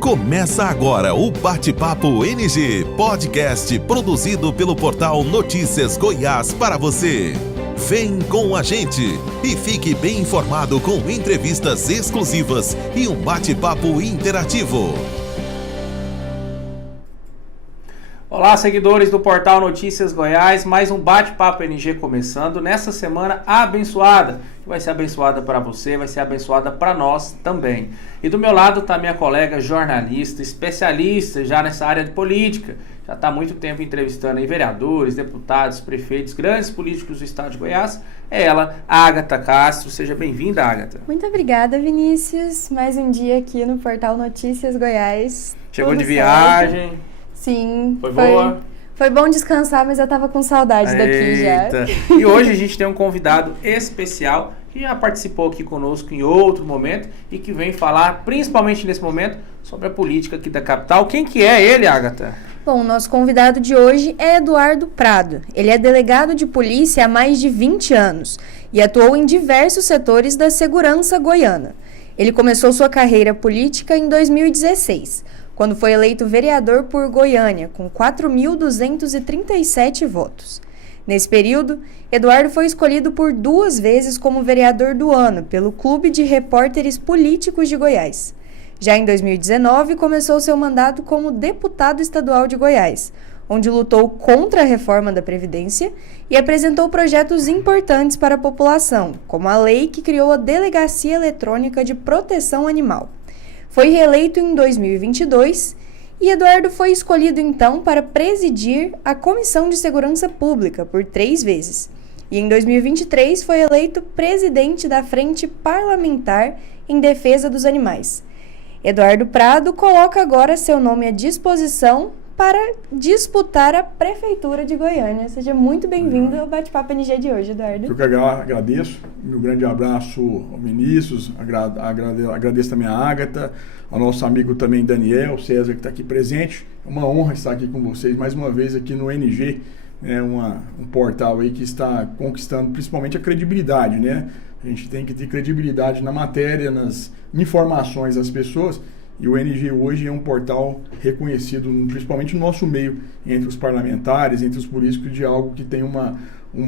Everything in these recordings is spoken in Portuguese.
Começa agora o Bate-Papo NG, podcast produzido pelo portal Notícias Goiás para você. Vem com a gente e fique bem informado com entrevistas exclusivas e um bate-papo interativo. Olá, seguidores do portal Notícias Goiás, mais um Bate-Papo NG começando nessa semana abençoada, que vai ser abençoada para você, vai ser abençoada para nós também. E do meu lado está minha colega jornalista, especialista já nessa área de política, já está há muito tempo entrevistando aí vereadores, deputados, prefeitos, grandes políticos do estado de Goiás, é ela, Ágata Castro. Seja bem-vinda, Ágata. Muito obrigada, Vinícius, mais um dia aqui no portal Notícias Goiás. Chegou de viagem. Sim. Foi boa? Foi bom descansar, mas eu tava com saudade daqui já. E hoje a gente tem um convidado especial que já participou aqui conosco em outro momento e que vem falar, principalmente nesse momento, sobre a política aqui da capital. Quem que é ele, Ágata? Bom, nosso convidado de hoje é Eduardo Prado. Ele é delegado de polícia há mais de 20 anos e atuou em diversos setores da segurança goiana. Ele começou sua carreira política em 2016, quando foi eleito vereador por Goiânia, com 4.237 votos. Nesse período, Eduardo foi escolhido por 2 vezes como vereador do ano pelo Clube de Repórteres Políticos de Goiás. Já em 2019, começou seu mandato como deputado estadual de Goiás, onde lutou contra a reforma da Previdência e apresentou projetos importantes para a população, como a lei que criou a Delegacia Eletrônica de Proteção Animal. Foi reeleito em 2022 e Eduardo foi escolhido então para presidir a Comissão de Segurança Pública por 3 vezes. E em 2023 foi eleito presidente da Frente Parlamentar em Defesa dos Animais. Eduardo Prado coloca agora seu nome à disposição para disputar a Prefeitura de Goiânia. Seja muito bem-vindo ao Bate-Papo NG de hoje, Eduardo. Eu que agradeço. Meu grande abraço ao Vinícius, agradeço também a Ágata, ao nosso amigo também Daniel, César, que está aqui presente. É uma honra estar aqui com vocês mais uma vez aqui no NG, né, um portal aí que está conquistando principalmente a credibilidade, né? A gente tem que ter credibilidade na matéria, nas informações das pessoas. E o NG hoje é um portal reconhecido, principalmente no nosso meio, entre os parlamentares, entre os políticos, de algo que tem uma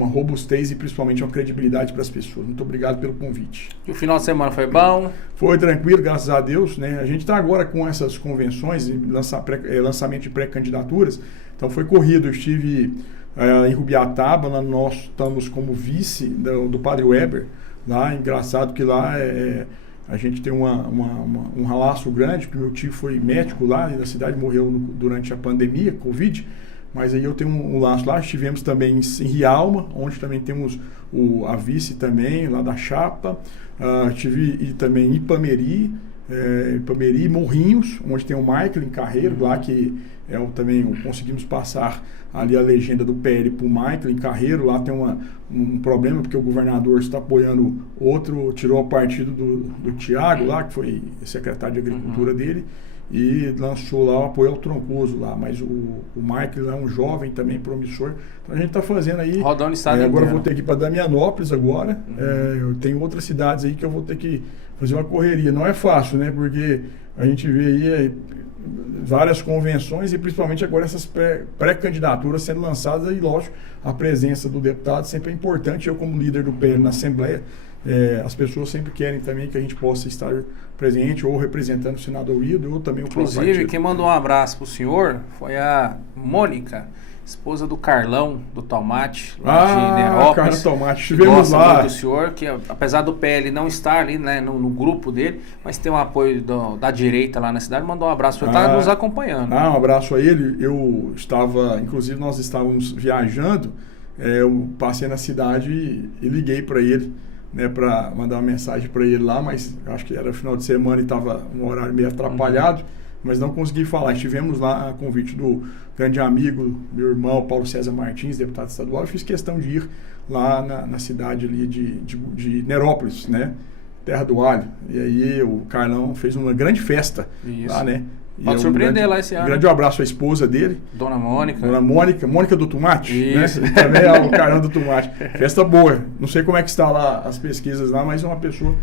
robustez e principalmente uma credibilidade para as pessoas. Muito obrigado pelo convite. E o final de semana foi bom? Foi tranquilo, graças a Deus, né? A gente está agora com essas convenções, lançamento de pré-candidaturas, então foi corrido. Eu estive em Rubiataba, lá nós estamos como vice do Padre Weber, lá. Engraçado que lá a gente tem um laço grande, porque meu tio foi médico lá na cidade, morreu durante a pandemia, Covid, mas aí eu tenho um laço lá. Estivemos também em Rialma, onde também temos a vice também, lá da chapa. Estive também em Ipameri e Morrinhos, onde tem o Michael em Carreiro, lá que também conseguimos passar ali a legenda do PL para o Michael em Carreiro. Lá tem um problema, porque o governador está apoiando outro, tirou a partido do Tiago lá, que foi secretário de Agricultura dele, e lançou lá o apoio ao Troncoso lá, mas o Michael é um jovem também promissor, então a gente está fazendo aí, rodando estado agora eu vou ter que ir para Damianópolis agora, eu tenho outras cidades aí que eu vou ter que fazer uma correria, não é fácil, né, porque a gente vê aí várias convenções e principalmente agora essas pré-candidaturas sendo lançadas, e lógico, a presença do deputado sempre é importante. Eu, como líder do PL na Assembleia, as pessoas sempre querem também que a gente possa estar presente, ou representando o senador Hildo, ou também o próprio partido. Inclusive, quem mandou um abraço pro senhor foi a Mônica, esposa do Carlão, do Tomate, lá de Nerópolis. Carlão Tomate, estivemos lá. Muito do senhor, que apesar do PL não estar ali, né, no grupo dele, mas tem um apoio da direita lá na cidade, mandou um abraço, ele está nos acompanhando. Um abraço a ele. Eu estava, inclusive nós estávamos viajando, eu passei na cidade e liguei para ele, né, para mandar uma mensagem para ele lá, mas acho que era final de semana e estava um horário meio atrapalhado, mas não consegui falar. Estivemos lá a convite do grande amigo, meu irmão Paulo César Martins, deputado estadual. Eu fiz questão de ir lá na cidade ali de Nerópolis, né, terra do alho. E aí o Carlão fez uma grande festa lá, né. Pode surpreender lá esse ano. Um grande abraço à esposa dele. Dona Mônica. Mônica do Tomate. Isso. Né? Também é o Carlão do Tomate. Festa boa. Não sei como é que está lá as pesquisas lá, mas é uma pessoa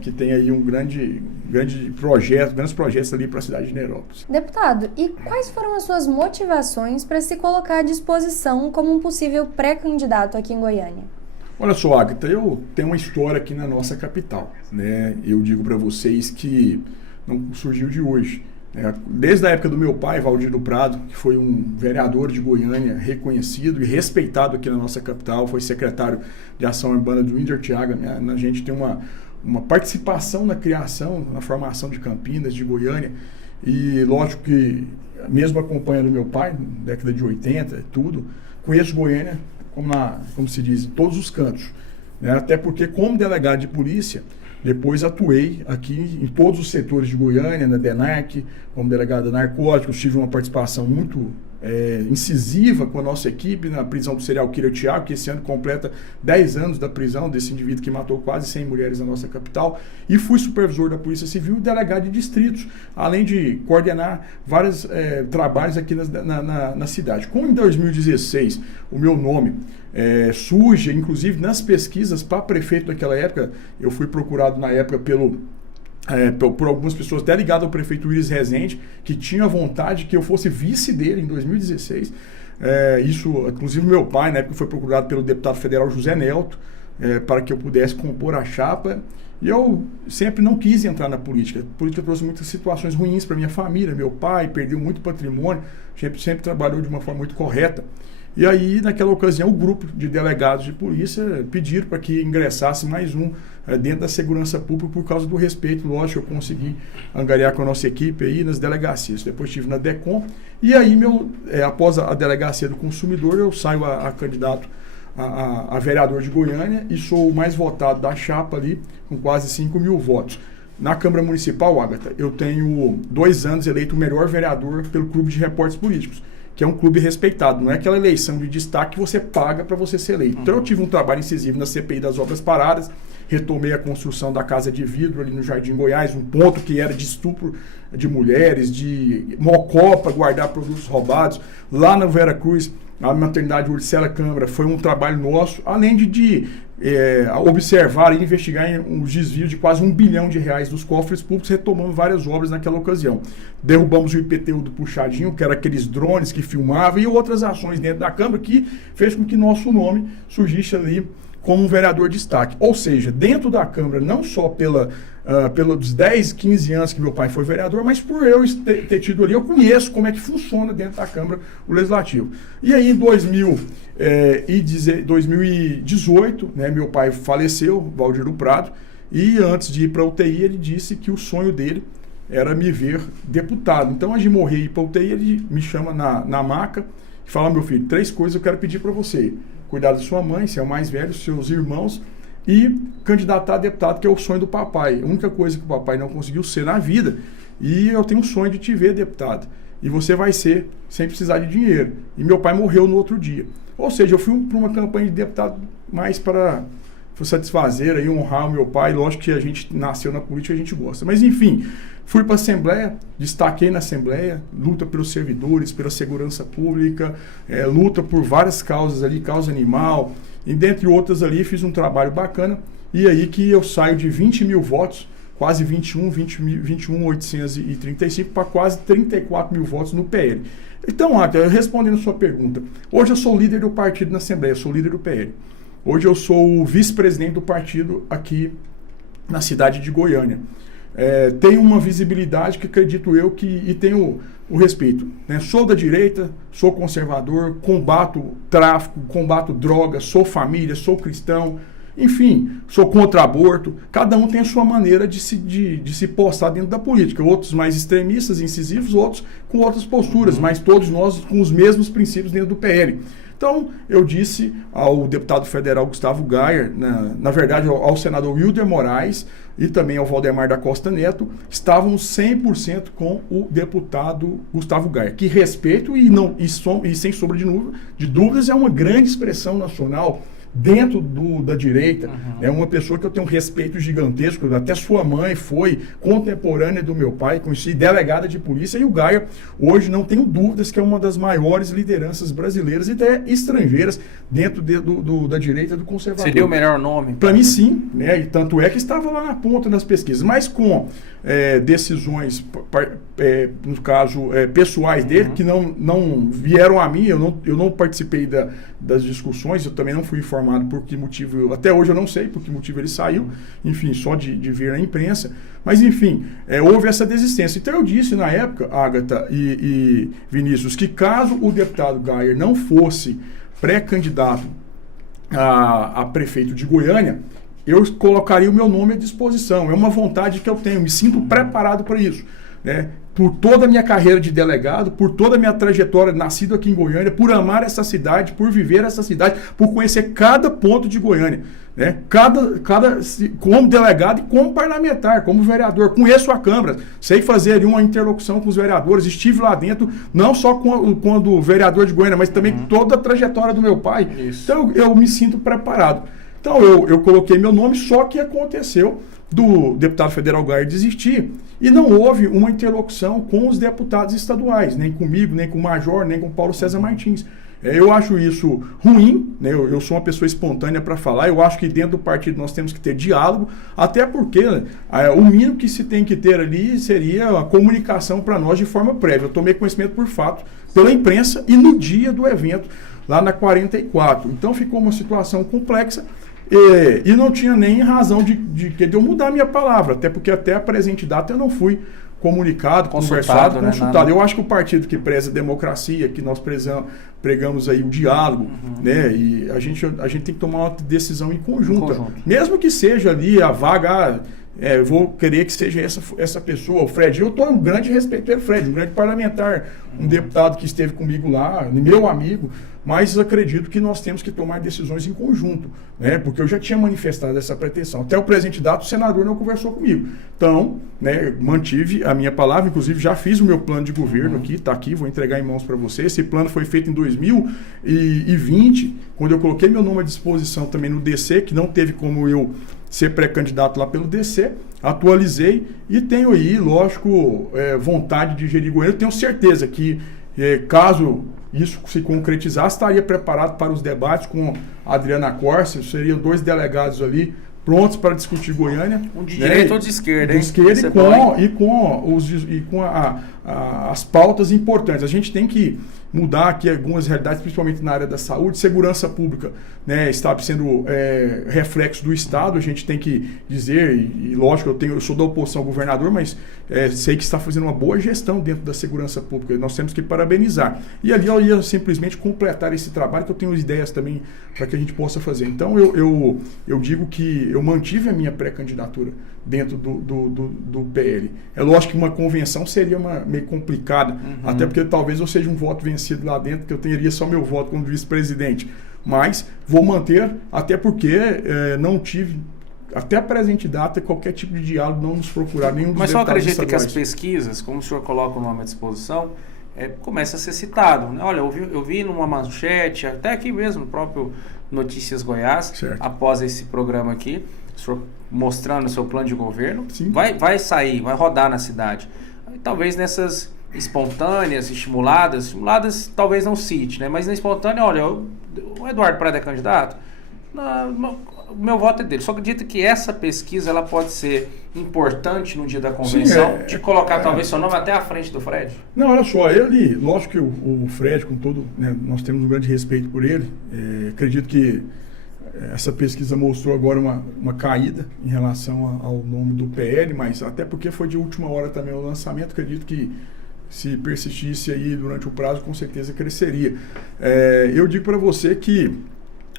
que tem aí um grandes projetos ali para a cidade de Neirópolis. Deputado, e quais foram as suas motivações para se colocar à disposição como um possível pré-candidato aqui em Goiânia? Olha só, Agatha, eu tenho uma história aqui na nossa capital, né? Eu digo para vocês que não surgiu de hoje. Desde a época do meu pai, Valdir do Prado, que foi um vereador de Goiânia reconhecido e respeitado aqui na nossa capital, foi secretário de Ação Urbana do Winder Thiago, a gente tem uma participação na criação, na formação de Campinas, de Goiânia, e lógico que, mesmo acompanhando meu pai, na década de 80 tudo, conheço Goiânia, como se diz, em todos os cantos, né? Até porque, como delegado de polícia, depois atuei aqui em todos os setores de Goiânia, na DENARC, como delegado de narcóticos, tive uma participação muito incisiva com a nossa equipe na prisão do serial killer Thiago, que esse ano completa 10 anos da prisão desse indivíduo que matou quase 100 mulheres na nossa capital, e fui supervisor da Polícia Civil e delegado de distritos, além de coordenar vários trabalhos aqui na cidade. Como em 2016 o meu nome surge, inclusive nas pesquisas para prefeito daquela época, eu fui procurado na época por algumas pessoas, até ligado ao prefeito Iris Rezende, que tinha vontade que eu fosse vice dele em 2016. Isso, inclusive, meu pai, na época, foi procurado pelo deputado federal José Nelto, para que eu pudesse compor a chapa. E eu sempre não quis entrar na política. A política trouxe muitas situações ruins para minha família. Meu pai perdeu muito patrimônio, sempre trabalhou de uma forma muito correta. E aí, naquela ocasião, o grupo de delegados de polícia pediram para que ingressasse mais um dentro da segurança pública por causa do respeito. Lógico, eu consegui angariar com a nossa equipe aí nas delegacias. Depois estive na DECOM. E aí, após a delegacia do consumidor, eu saio a candidato a vereador de Goiânia e sou o mais votado da chapa ali, com quase 5 mil votos. Na Câmara Municipal, Agatha, eu tenho 2 anos eleito o melhor vereador pelo Clube de Repórteres Políticos, que é um clube respeitado, não é aquela eleição de destaque que você paga para você ser eleito. Então eu tive um trabalho incisivo na CPI das obras paradas, retomei a construção da Casa de Vidro ali no Jardim Goiás, um ponto que era de estupro de mulheres, de mocó para guardar produtos roubados. Lá na Vera Cruz, a maternidade Urcela Câmara, foi um trabalho nosso, além de observar e investigar os desvios de quase R$1 bilhão dos cofres públicos, retomando várias obras naquela ocasião. Derrubamos o IPTU do Puxadinho, que era aqueles drones que filmavam, e outras ações dentro da Câmara que fez com que nosso nome surgisse ali como um vereador de destaque. Ou seja, dentro da Câmara, não só pelos 10, 15 anos que meu pai foi vereador, mas por eu ter tido ali, eu conheço como é que funciona dentro da Câmara o Legislativo. E aí, em 2018, né, meu pai faleceu, Valdir do Prado, e antes de ir para a UTI, ele disse que o sonho dele era me ver deputado. Então, antes de morrer e ir para a UTI, ele me chama na maca e fala: meu filho, 3 coisas eu quero pedir para você. Cuidar da sua mãe, ser o mais velho, seus irmãos, e candidatar a deputado, que é o sonho do papai. A única coisa que o papai não conseguiu ser na vida. E eu tenho um sonho de te ver deputado. E você vai ser sem precisar de dinheiro. E meu pai morreu no outro dia. Ou seja, eu fui para uma campanha de deputado mais para satisfazer e honrar o meu pai. Lógico que a gente nasceu na política, a gente gosta. Mas enfim, fui para a Assembleia, destaquei na Assembleia, luta pelos servidores, pela segurança pública, luta por várias causas ali, causa animal, e dentre outras ali fiz um trabalho bacana. E aí que eu saio de 20 mil votos, quase 21.835 para quase 34 mil votos no PL. Então, respondendo a sua pergunta, hoje eu sou líder do partido na Assembleia, sou líder do PL. Hoje eu sou o vice-presidente do partido aqui na cidade de Goiânia. Tenho uma visibilidade que acredito eu e tenho o respeito, né? Sou da direita, sou conservador, combato tráfico, combato droga, sou família, sou cristão, enfim, sou contra aborto. Cada um tem a sua maneira de se postar dentro da política. Outros mais extremistas, incisivos, outros com outras posturas, mas todos nós com os mesmos princípios dentro do PL. Então, eu disse ao deputado federal Gustavo Gayer, na verdade ao senador Wilder Moraes e também ao Valdemar da Costa Neto, estávamos 100% com o deputado Gustavo Gayer, que respeito e sem sombra de dúvidas é uma grande expressão nacional dentro da direita, é uma pessoa que eu tenho um respeito gigantesco, até sua mãe foi contemporânea do meu pai, conheci delegada de polícia, e o Gaia, hoje, não tenho dúvidas que é uma das maiores lideranças brasileiras e até estrangeiras dentro da direita do conservador. Seria o melhor nome? Para mim, sim, né? E tanto é que estava lá na ponta das pesquisas, mas com decisões, no caso, pessoais dele, que não vieram a mim, eu não participei das discussões, eu também não fui informado por que motivo, até hoje eu não sei por que motivo ele saiu, enfim, só de ver na imprensa, mas enfim, houve essa desistência. Então eu disse na época, Ágata e Vinícius, que caso o deputado Gaia não fosse pré-candidato a prefeito de Goiânia, eu colocaria o meu nome à disposição. É uma vontade que eu tenho, me sinto preparado para isso, né? Por toda a minha carreira de delegado, por toda a minha trajetória, nascido aqui em Goiânia, por amar essa cidade, por viver essa cidade, por conhecer cada ponto de Goiânia, né? Como delegado e como parlamentar, como vereador, conheço a Câmara, sei fazer ali uma interlocução com os vereadores, estive lá dentro, não só quando vereador de Goiânia, mas também toda a trajetória do meu pai. Isso. Então eu me sinto preparado. Então eu coloquei meu nome, só que aconteceu do deputado federal Gaia desistir e não houve uma interlocução com os deputados estaduais, nem comigo, nem com o Major, nem com o Paulo César Martins. Eu acho isso ruim, né? Eu sou uma pessoa espontânea para falar, eu acho que dentro do partido nós temos que ter diálogo, até porque o mínimo que se tem que ter ali seria a comunicação para nós de forma prévia. Eu tomei conhecimento por fato, pela imprensa e no dia do evento, lá na 44. Então ficou uma situação complexa. E não tinha nem razão de eu mudar a minha palavra, até porque até a presente data eu não fui comunicado, conversado. Eu acho que o partido que preza a democracia, que nós pregamos aí o diálogo, né? E a gente tem que tomar uma decisão em conjunto. Mesmo que seja ali a vaga, eu vou querer que seja essa pessoa, o Fred. Eu estou um grande respeito pelo Fred, um grande parlamentar, um deputado que esteve comigo lá, meu amigo, mas acredito que nós temos que tomar decisões em conjunto, né? Porque eu já tinha manifestado essa pretensão. Até o presente data, o senador não conversou comigo. Então, né, mantive a minha palavra, inclusive já fiz o meu plano de governo aqui, está aqui, vou entregar em mãos para você. Esse plano foi feito em 2020, quando eu coloquei meu nome à disposição também no DC, que não teve como eu ser pré-candidato lá pelo DC, atualizei e tenho aí, lógico, vontade de gerir Goiânia. Eu tenho certeza que, caso isso se concretizar, estaria preparado para os debates com a Adriana Corsi, seriam 2 delegados ali prontos para discutir Goiânia. Um de direita ou de esquerda, hein? De esquerda e com as pautas importantes. A gente tem que mudar aqui algumas realidades, principalmente na área da saúde, segurança pública, né, está sendo reflexo do Estado, a gente tem que dizer, e lógico, eu sou da oposição ao governador, mas sei que está fazendo uma boa gestão dentro da segurança pública, nós temos que parabenizar. E ali eu ia simplesmente completar esse trabalho, que eu tenho ideias também para que a gente possa fazer. Então eu digo que eu mantive a minha pré-candidatura dentro do PL. É lógico que uma convenção seria meio complicada, até porque talvez eu seja um voto vencido lá dentro, que eu teria só meu voto como vice-presidente. Mas vou manter, até porque não tive, até a presente data, qualquer tipo de diálogo, não nos procurar nenhum dos Mas só acredita estaduais. que as pesquisas, como o senhor coloca o nome à disposição, começa a ser citado, né? Olha, eu vi numa manchete, até aqui mesmo, no próprio Notícias Goiás, certo, após esse programa aqui, o senhor mostrando o seu plano de governo, vai sair, vai rodar na cidade. Talvez nessas espontâneas, estimuladas talvez não cite, né? Mas na espontânea, olha, o Eduardo Prado é candidato, o meu voto é dele. Só acredito que essa pesquisa ela pode ser importante no dia da convenção, de colocar talvez seu nome até à frente do Fred? Não, olha só, lógico que o Fred, com todo, né, nós temos um grande respeito por ele, acredito que essa pesquisa mostrou agora uma caída em relação ao nome do PL, mas até porque foi de última hora também o lançamento, acredito que se persistisse aí durante o prazo, com certeza cresceria. Eu digo para você que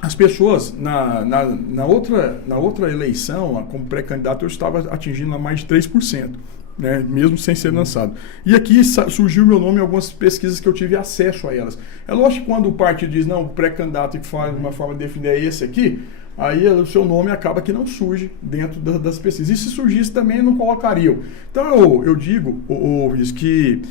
as pessoas, na outra eleição, como pré-candidato, eu estava atingindo lá mais de 3%. Né, mesmo sem ser lançado. E aqui surgiu meu nome em algumas pesquisas que eu tive acesso a elas. É lógico que quando o partido diz, não, o pré-candidato que faz uma forma de definir é esse aqui, aí o seu nome acaba que não surge dentro das pesquisas. E se surgisse também não colocariam. Então eu digo, que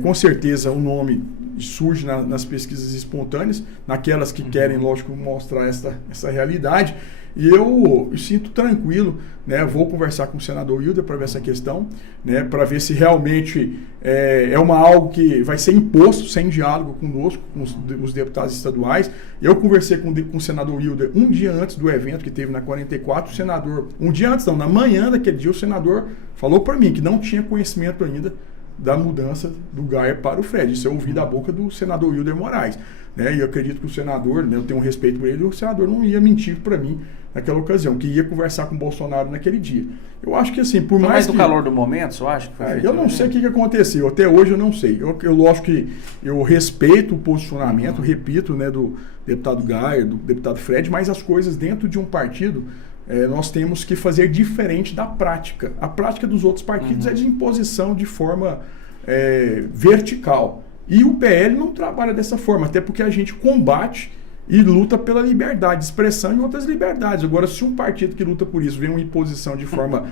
com certeza o nome surge nas pesquisas espontâneas, naquelas que querem, lógico, mostrar essa realidade. E eu sinto tranquilo, né? Vou conversar com o senador Hilder para ver essa questão, né? Para ver se realmente é algo que vai ser imposto sem diálogo conosco, com os deputados estaduais. Eu conversei com o senador Hilder um dia antes do evento que teve na 44, o senador, um dia antes não, na manhã daquele dia, o senador falou para mim que não tinha conhecimento ainda da mudança do Gaia para o Fred. Isso eu ouvi da boca do senador Hilder Moraes, né? E eu acredito que o senador, né, eu tenho um respeito por ele, o senador não ia mentir para mim naquela ocasião, que ia conversar com o Bolsonaro naquele dia. Eu acho que assim, por mais do calor do momento, você acha que foi eu não sei o que aconteceu, até hoje eu não sei. Eu lógico que eu respeito o posicionamento, repito, né, do deputado Gaia, do deputado Fred, mas as coisas dentro de um partido, nós temos que fazer diferente da prática. A prática dos outros partidos é de imposição de forma vertical. E o PL não trabalha dessa forma, até porque a gente combate e luta pela liberdade de expressão e outras liberdades. Agora, se um partido que luta por isso vem uma imposição de forma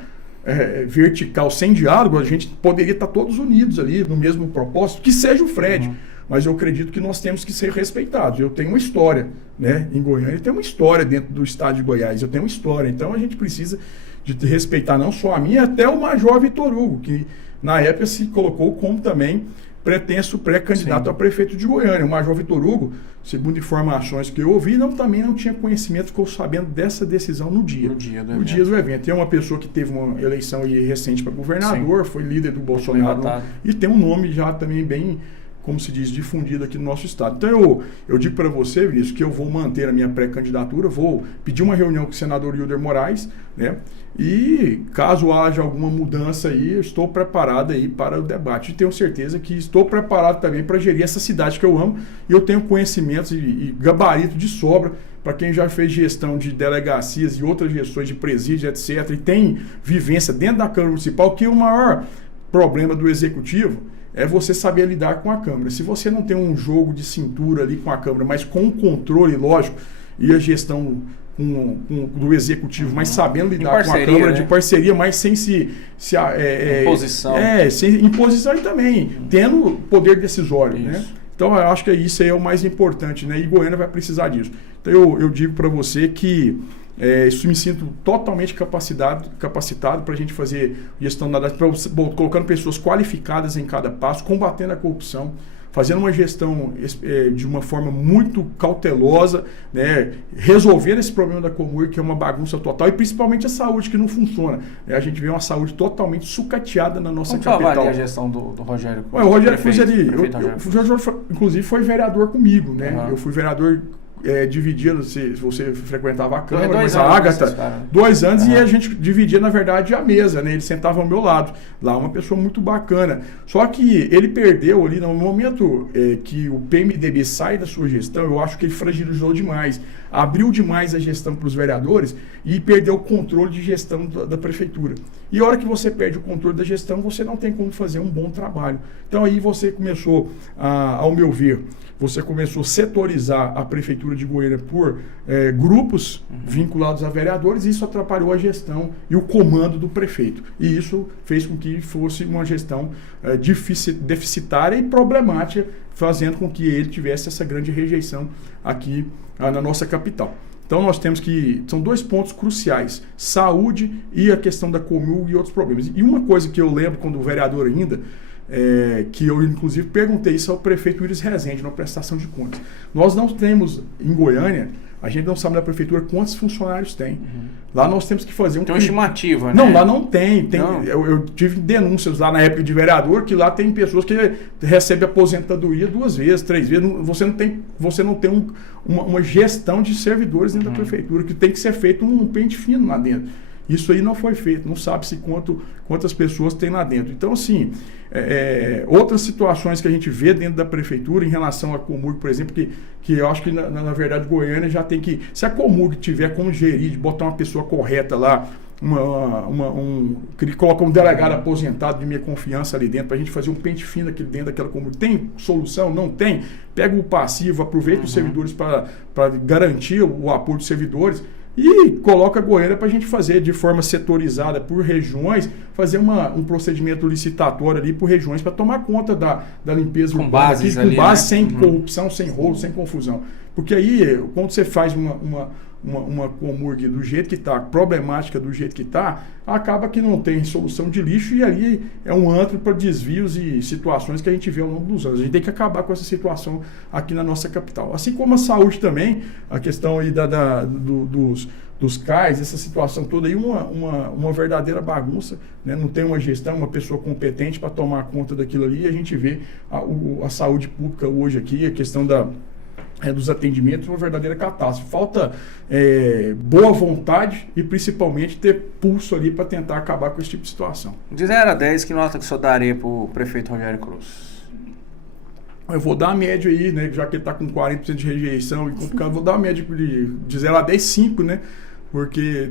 vertical, sem diálogo, a gente poderia estar todos unidos ali no mesmo propósito, que seja o Fred. Mas eu acredito que nós temos que ser respeitados. Eu tenho uma história, né? Em Goiânia, eu tenho uma história dentro do estado de Goiás, eu tenho uma história. Então, a gente precisa de respeitar não só a minha, até o Major Vitor Hugo, que na época se colocou como também pretenso pré-candidato a prefeito de Goiânia. O Major Vitor Hugo, segundo informações que eu ouvi, também não tinha conhecimento, ficou sabendo dessa decisão no dia do evento. É uma pessoa que teve uma eleição recente para governador, foi líder do Bolsonaro e tem um nome já também bem, como se diz, difundido aqui no nosso estado. Então eu digo para você, Vinícius, que eu vou manter a minha pré-candidatura, vou pedir uma reunião com o senador Hilder Moraes, né? E caso haja alguma mudança aí, eu estou preparado aí para o debate. E tenho certeza que estou preparado também para gerir essa cidade que eu amo. E eu tenho conhecimentos e gabarito de sobra para quem já fez gestão de delegacias e outras gestões de presídio, etc. E tem vivência dentro da Câmara Municipal, que o maior problema do Executivo é você saber lidar com a Câmara. Se você não tem um jogo de cintura ali com a Câmara, mas com o controle, lógico, e a gestão do Executivo, mas sabendo lidar com a Câmara, né? De parceria, mas sem imposição. Sem imposição e também tendo poder decisório, né? Então, eu acho que isso aí é o mais importante, né? E Goiânia vai precisar disso. Então, eu digo para você que isso me sinto totalmente capacitado para a gente fazer gestão da colocando pessoas qualificadas em cada passo, combatendo a corrupção, fazendo uma gestão de uma forma muito cautelosa, né, resolvendo esse problema da Comurg, que é uma bagunça total, e principalmente a saúde, que não funciona. A gente vê uma saúde totalmente sucateada na nossa capital. Como a gestão do Rogério Cruz? O Rogério Cruz, inclusive, foi vereador comigo, né? Eu fui vereador dividia, se você frequentava a Câmara, mas a Ágata, 2 anos, e a gente dividia, na verdade, a mesa, né? Ele sentava ao meu lado. Lá, uma pessoa muito bacana. Só que ele perdeu ali, no momento que o PMDB sai da sua gestão, eu acho que ele fragilizou demais. Abriu demais a gestão para os vereadores e perdeu o controle de gestão da prefeitura. E a hora que você perde o controle da gestão, você não tem como fazer um bom trabalho. Então aí você começou, ao meu ver, você começou a setorizar a prefeitura de Goiânia por grupos vinculados a vereadores, e isso atrapalhou a gestão e o comando do prefeito. E isso fez com que fosse uma gestão deficitária e problemática, fazendo com que ele tivesse essa grande rejeição aqui na nossa capital. Então nós temos são 2 pontos cruciais: saúde e a questão da Comurg e outros problemas. E uma coisa que eu lembro quando o vereador ainda, que eu inclusive perguntei isso ao prefeito Iris Rezende na prestação de contas. Nós não temos em Goiânia, a gente não sabe na prefeitura quantos funcionários tem. Lá nós temos que fazer Tem uma estimativa, né? Não, lá não tem. Não. Eu tive denúncias lá na época de vereador que lá tem pessoas que recebem aposentadoria 2 vezes, 3 vezes. Você não tem uma gestão de servidores dentro da prefeitura, que tem que ser feito um pente fino lá dentro. Isso aí não foi feito, não sabe-se quantas pessoas tem lá dentro. Então, assim, outras situações que a gente vê dentro da prefeitura em relação à Comurg, por exemplo, que eu acho que, na verdade, Goiânia já tem que... Se a Comurg tiver como gerir, de botar uma pessoa correta lá, que coloca um delegado aposentado de minha confiança ali dentro, para a gente fazer um pente fino aqui dentro daquela Comurg. Tem solução? Não tem? Pega o passivo, aproveita os servidores para garantir o apoio dos servidores. e coloca Goiânia para a gente fazer de forma setorizada por regiões, fazer um procedimento licitatório ali por regiões para tomar conta da limpeza com urbana bases aqui, com base, né? sem corrupção, sem rolo, sem confusão. Porque aí, quando você faz uma comurg do jeito que está, problemática do jeito que está, acaba que não tem solução de lixo e ali é um antro para desvios e situações que a gente vê ao longo dos anos. A gente tem que acabar com essa situação aqui na nossa capital. Assim como a saúde também, a questão aí dos CAIs, essa situação toda aí, uma verdadeira bagunça, né? Não tem uma gestão, uma pessoa competente para tomar conta daquilo ali, e a gente vê a saúde pública hoje aqui, a questão dos atendimentos, uma verdadeira catástrofe. Falta boa vontade e principalmente ter pulso ali para tentar acabar com esse tipo de situação. De 0 a 10, que nota que o senhor daria para o prefeito Rogério Cruz? Eu vou dar a média aí, né? Já que ele está com 40% de rejeição e complicado, vou dar a média de 0 a 10, 5, né? Porque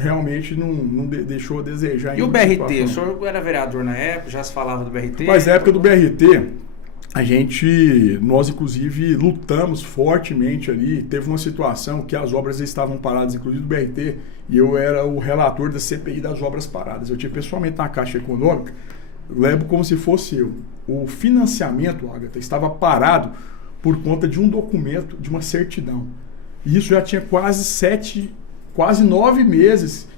realmente não deixou a desejar. E o BRT? O senhor era vereador na época, já se falava do BRT? Mas na época do BRT, nós inclusive lutamos fortemente ali. Teve uma situação que as obras estavam paradas, inclusive do BRT, e eu era o relator da CPI das obras paradas. Eu tive pessoalmente na Caixa Econômica, lembro como se fosse eu. O financiamento, Agatha, estava parado por conta de um documento, de uma certidão. E isso já tinha quase 9 meses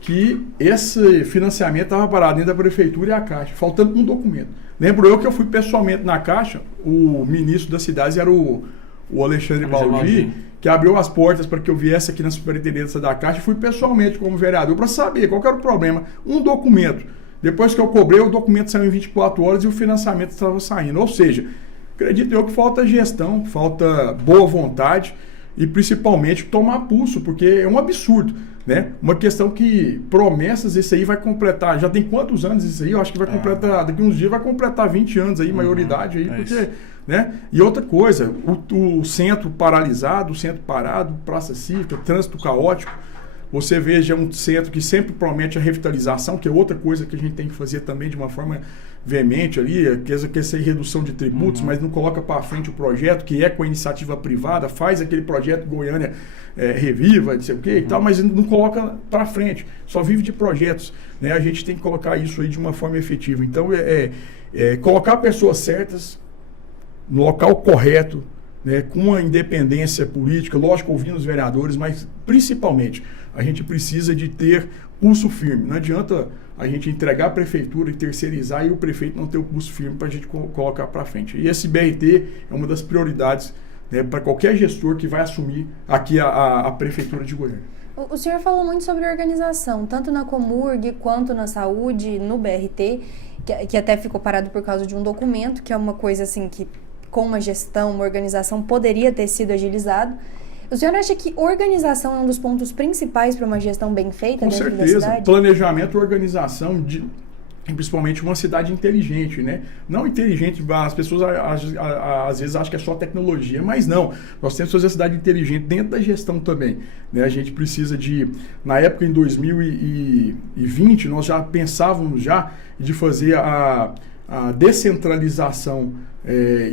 que esse financiamento estava parado dentro da Prefeitura e a Caixa, faltando um documento. Lembro eu que eu fui pessoalmente na Caixa, o ministro da cidade era o Alexandre Baldi, que abriu as portas para que eu viesse aqui na superintendência da Caixa, e fui pessoalmente como vereador para saber qual que era o problema. Um documento. Depois que eu cobrei, o documento saiu em 24 horas e o financiamento estava saindo. Ou seja, acredito eu que falta gestão, falta boa vontade e principalmente tomar pulso, porque é um absurdo, né? Uma questão que promessas, esse aí vai completar, já tem quantos anos isso aí? Eu acho que vai completar, daqui uns dias vai completar 20 anos aí, maioridade aí, porque, né? E outra coisa, o centro paralisado, o centro parado, praça cívica, trânsito caótico. Você veja um centro que sempre promete a revitalização, que é outra coisa que a gente tem que fazer também de uma forma veemente ali, que é redução de tributos, mas não coloca para frente o projeto, que é com a iniciativa privada, faz aquele projeto Goiânia Reviva, não sei o quê e tal, mas não coloca para frente, só vive de projetos, né? A gente tem que colocar isso aí de uma forma efetiva. Então, colocar pessoas certas no local correto, né, com a independência política, lógico, ouvindo os vereadores, mas principalmente a gente precisa de ter pulso firme. Não adianta a gente entregar a prefeitura e terceirizar e o prefeito não ter o pulso firme para a gente colocar para frente. E esse BRT é uma das prioridades, né, para qualquer gestor que vai assumir aqui a prefeitura de Goiânia. O senhor falou muito sobre organização, tanto na Comurg quanto na saúde, no BRT, que até ficou parado por causa de um documento, que é uma coisa assim que com uma gestão, uma organização poderia ter sido agilizado. O senhor acha que organização é um dos pontos principais para uma gestão bem feita dentro da cidade? Com certeza. Planejamento e organização, principalmente uma cidade inteligente, né? Não inteligente, as pessoas às vezes acham que é só tecnologia, mas não. Nós temos que fazer a cidade inteligente dentro da gestão também, né? A gente precisa na época em 2020, nós já pensávamos de fazer a descentralização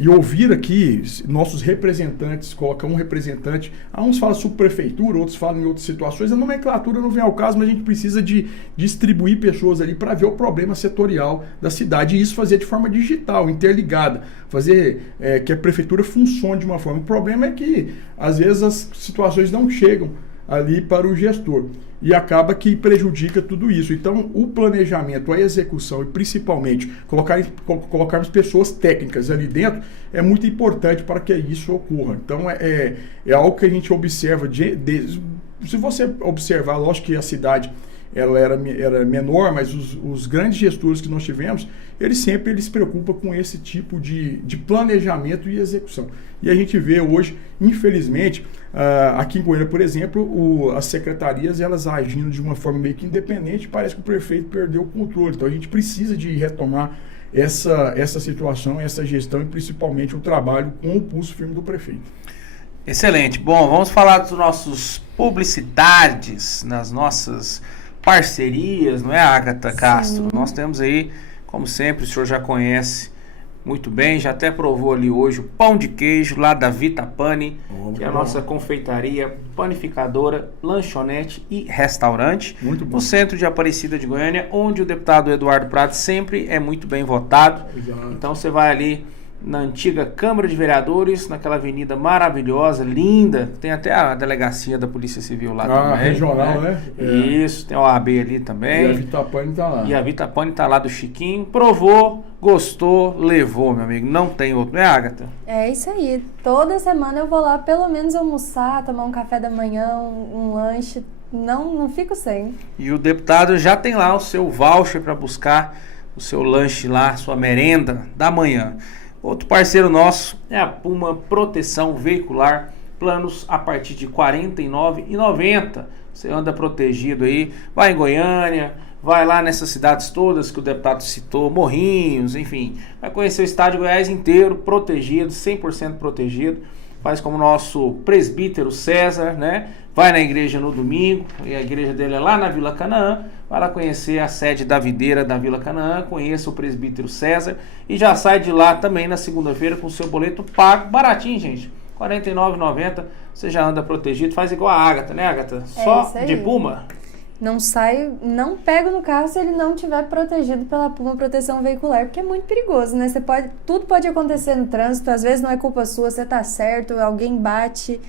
e ouvir aqui nossos representantes, colocar um representante, uns falam subprefeitura, outros falam em outras situações, a nomenclatura não vem ao caso, mas a gente precisa de distribuir pessoas ali para ver o problema setorial da cidade e isso fazer de forma digital, interligada, fazer que a prefeitura funcione de uma forma. O problema é que às vezes as situações não chegam ali para o gestor e acaba que prejudica tudo isso. Então, o planejamento, a execução e principalmente colocarmos pessoas técnicas ali dentro é muito importante para que isso ocorra. Então, é algo que a gente observa. Se você observar, lógico que a cidade ela era menor, mas os grandes gestores que nós tivemos, eles se preocupam com esse tipo de planejamento e execução. E a gente vê hoje, infelizmente, aqui em Goiânia, por exemplo, as secretarias elas agindo de uma forma meio que independente, parece que o prefeito perdeu o controle. Então a gente precisa de retomar essa situação, essa gestão e principalmente o trabalho com o pulso firme do prefeito. Excelente. Bom, vamos falar dos nossos publicidades, nas nossas parcerias, não é, Agatha Castro? Nós temos aí, como sempre, o senhor já conhece muito bem, já até provou ali hoje o pão de queijo lá da Vita Pane, que é a nossa confeitaria, panificadora, lanchonete e restaurante, Muito bom. no centro de Aparecida de Goiânia, onde o deputado Eduardo Prado sempre é muito bem votado. Exato. Então você vai ali na antiga Câmara de Vereadores, naquela avenida maravilhosa, linda, tem até a delegacia da Polícia Civil lá também. Regional, né? Isso, tem a OAB ali E também. a Vita Pane tá lá. E a Vita Pane tá lá do Chiquinho, provou, gostou, levou, meu amigo, não tem outro, né, Agatha? É isso aí. Toda semana eu vou lá pelo menos almoçar, tomar um café da manhã, um lanche. Não fico sem. E o deputado já tem lá o seu voucher para buscar o seu lanche lá, sua merenda da manhã. Outro parceiro nosso é a Puma Proteção Veicular, planos a partir de R$ 49,90. Você anda protegido aí, vai em Goiânia, vai lá nessas cidades todas que o deputado citou, Morrinhos, enfim, vai conhecer o estado de Goiás inteiro, protegido, 100% protegido. Faz como o nosso presbítero César, né? Vai na igreja no domingo, e a igreja dele é lá na Vila Canaã, vai lá conhecer a sede da videira da Vila Canaã, conheça o presbítero César e já sai de lá também na segunda-feira com o seu boleto pago, baratinho, gente, R$ 49,90, você já anda protegido, faz igual a Agatha, né, Agatha? Só isso aí. de Puma. Não saio, não pego no carro se ele não estiver protegido pela Puma Proteção Veicular, porque é muito perigoso, né? Tudo pode acontecer no trânsito, às vezes não é culpa sua, você tá certo, alguém bate.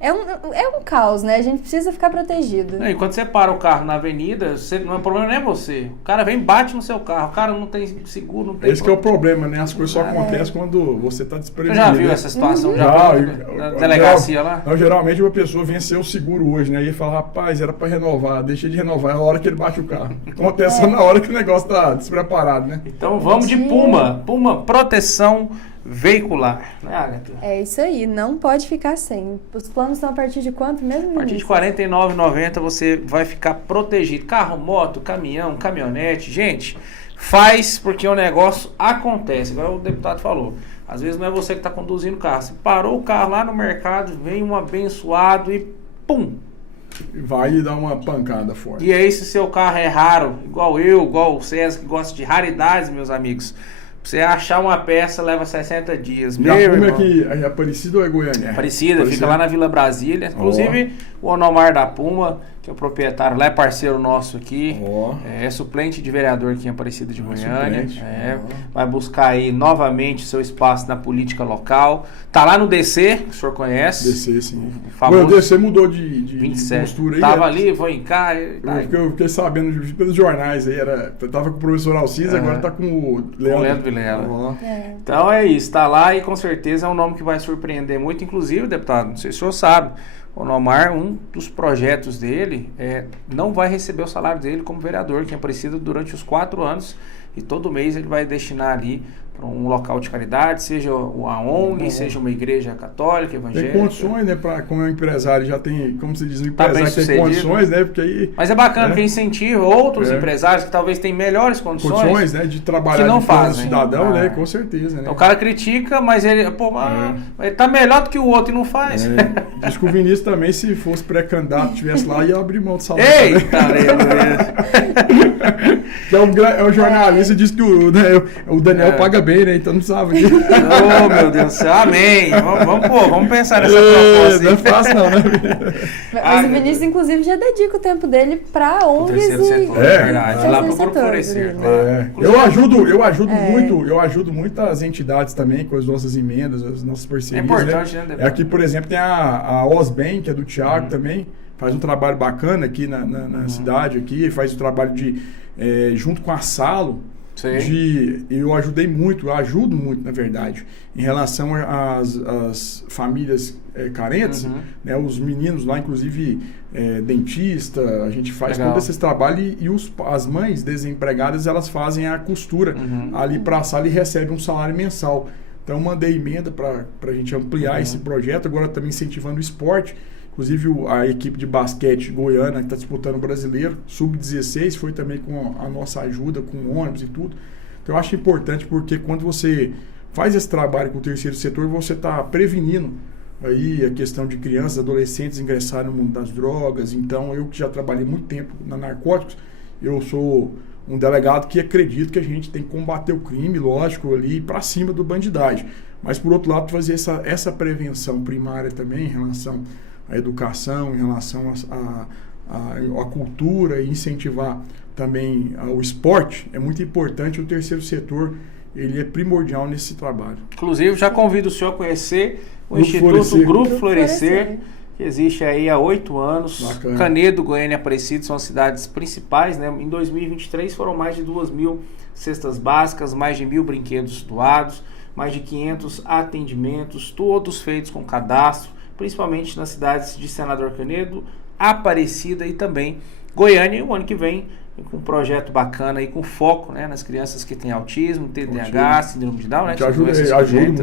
É um caos, né? A gente precisa ficar protegido. E quando você para o carro na avenida, não é problema nem você. O cara vem e bate no seu carro. O cara não tem seguro, não tem... Esse que é o problema, né? As coisas só acontecem quando você está Você desprevenido. já viu né? essa situação? Na Já, delegacia lá? Então, geralmente uma pessoa venceu o seguro hoje, né? E fala, rapaz, era para renovar, deixei de renovar, é a hora que ele bate o carro. Acontece só na hora que o negócio está despreparado, né? Então vamos de Puma. Puma Proteção Veicular. Né, Agatha? É isso aí, não pode ficar sem. Os planos estão a partir de quanto mesmo? A partir de Vinícius? R$ 49,90 você vai ficar protegido. Carro, moto, caminhão, caminhonete. Gente, faz porque o negócio acontece. Igual o deputado falou. Às vezes não é você que está conduzindo o carro. Você parou o carro lá no mercado, vem um abençoado e pum! Vai dar uma pancada forte. E aí se seu carro é raro, igual eu, igual o César, que gosta de raridades, meus amigos. Pra você achar uma peça leva 60 dias. E a Puma irmão. aqui é Aparecida ou é Goiânia? Aparecida, fica lá na Vila Brasília. Inclusive, o Onomar da Puma, que é o proprietário lá, é parceiro nosso aqui. É suplente de vereador aqui em Aparecida de Goiânia. Suplente. Vai buscar aí novamente seu espaço na política local. Tá lá no DC, que o senhor conhece. DC, sim. Famoso. O DC mudou de 27. postura aí. Tava ali, foi cá. Eu fiquei sabendo pelos jornais aí, tava com o professor Alcides, agora tá com o Leandro Vilela. Ó. Então é isso, tá lá e com certeza é um nome que vai surpreender muito. Inclusive, deputado, não sei se o senhor sabe, o Nomar, um dos projetos dele não vai receber o salário dele como vereador, que é Aparecida durante os 4 anos, e todo mês ele vai destinar ali para um local de caridade, seja a ONG, seja uma igreja católica, evangélica. Tem condições, né? Como é um empresário, já tem, como se diz, um Tá bem empresário tem sucedido. condições, né? Porque aí. Mas é bacana que incentiva outros empresários que talvez tenham melhores condições, né? De trabalhar que não de forma fazem. cidadão, né? Com certeza, né? Então, o cara critica, mas ele, ele tá melhor do que o outro e não faz. Diz que o Vinícius também, se fosse pré-candidato, estivesse lá, ia abrir mão do salário. Eita, Que é um jornalista, diz que o Daniel paga bem, né? Então não precisava disso. Oh, meu Deus do céu, amém. Vamos pensar nessa proposta. Não é fácil não, né? Mas o Vinícius, inclusive, já dedica o tempo dele para ONGs terceiro setor, e... verdade. Lá pro terceiro Grupo setor, Florescer. Bruno. Eu ajudo muito as entidades também com as nossas emendas, as nossas parcerias. É importante, né? Aqui, por exemplo, tem a Osbem, que é do Thiago também, faz um trabalho bacana aqui na cidade, aqui, faz um trabalho junto com a Salo. Eu ajudo muito, na verdade, em relação às famílias carentes, né, os meninos lá, inclusive dentista, a gente faz todos esses trabalhos e as mães desempregadas, elas fazem a costura ali para a sala e recebem um salário mensal. Então eu mandei emenda para a gente ampliar esse projeto, agora também incentivando o esporte. Inclusive a equipe de basquete goiana que está disputando o brasileiro, sub-16, foi também com a nossa ajuda, com ônibus e tudo. Então eu acho importante porque quando você faz esse trabalho com o terceiro setor, você está prevenindo aí a questão de crianças, adolescentes ingressarem no mundo das drogas. Então eu que já trabalhei muito tempo na narcóticos, eu sou um delegado que acredita que a gente tem que combater o crime, lógico, ali para cima do bandidagem. Mas, por outro lado, fazer essa prevenção primária também em relação à educação, em relação à cultura e incentivar também o esporte, é muito importante. O terceiro setor, ele é primordial nesse trabalho. Inclusive, já convido o senhor a conhecer o Instituto Grupo Florescer, que existe aí há 8 anos. Bacana. Canedo, Goiânia e Aparecido são as cidades principais, né? Em 2023 foram mais de 2.000 cestas básicas, mais de 1.000 brinquedos doados, mais de 500 atendimentos, todos feitos com cadastro, principalmente nas cidades de Senador Canedo, Aparecida e também Goiânia. E o ano que vem, com um projeto bacana e com foco, né, nas crianças que têm autismo, TDAH, síndrome de Down, né? Que ajuda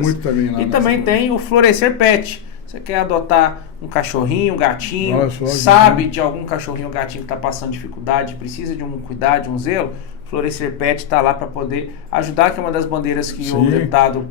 muito também lá. E também tem o Florescer Pet. Você quer adotar um cachorrinho, um gatinho, sabe de algum cachorrinho ou gatinho que está passando dificuldade, precisa de um cuidado, de um zelo? Florescer Pet está lá para poder ajudar, que é uma das bandeiras que o deputado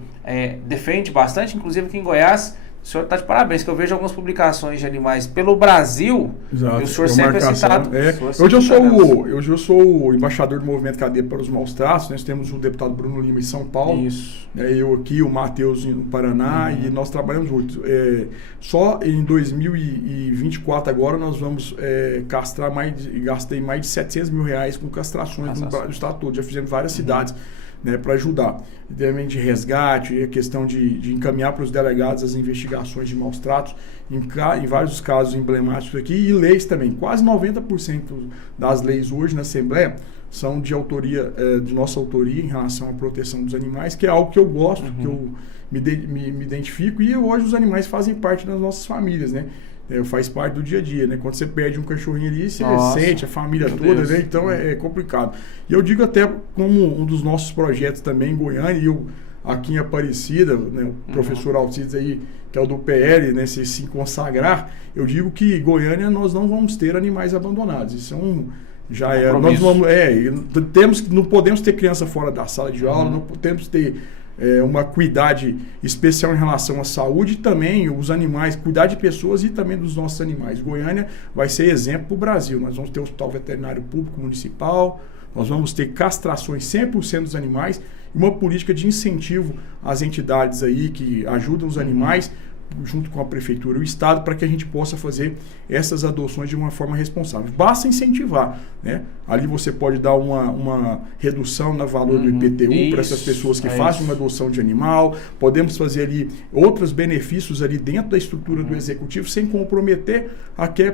defende bastante, inclusive aqui em Goiás. O senhor está de parabéns, que eu vejo algumas publicações de animais pelo Brasil. Exato. E o senhor sempre é citado. Hoje eu sou o embaixador do Movimento Cadeia para os Maus Tratos. Nós temos o deputado Bruno Lima em São Paulo. Isso. Eu aqui, o Matheus no Paraná, e nós trabalhamos juntos. Só em 2024 agora nós vamos castrar gastei mais de 700 mil reais com castrações no estado todo. Já fizemos várias cidades, né, para ajudar. Também de resgate, a questão de encaminhar para os delegados as investigações de maus tratos, em vários casos emblemáticos aqui, e leis também. Quase 90% das leis hoje na Assembleia são de autoria, de nossa autoria em relação à proteção dos animais, que é algo que eu gosto, que eu me identifico, e hoje os animais fazem parte das nossas famílias, né? Faz parte do dia a dia, né? Quando você perde um cachorrinho ali, você sente a família toda, né? Então é complicado. E eu digo até como um dos nossos projetos também em Goiânia, e eu aqui em Aparecida, né, o professor Alcides aí, que é o do PL, né, se consagrar, eu digo que Goiânia nós não vamos ter animais abandonados. Isso não podemos ter criança fora da sala de aula, não podemos ter uma cuidade especial em relação à saúde, e também os animais, cuidar de pessoas e também dos nossos animais. Goiânia vai ser exemplo para o Brasil. Nós vamos ter o Hospital Veterinário Público Municipal, nós vamos ter castrações 100% dos animais, e uma política de incentivo às entidades aí que ajudam os animais, junto com a prefeitura e o estado, para que a gente possa fazer essas adoções de uma forma responsável. Basta incentivar, né? Ali você pode dar uma redução no valor do IPTU para essas pessoas que fazem uma adoção de animal. Podemos fazer ali outros benefícios ali dentro da estrutura do executivo, sem comprometer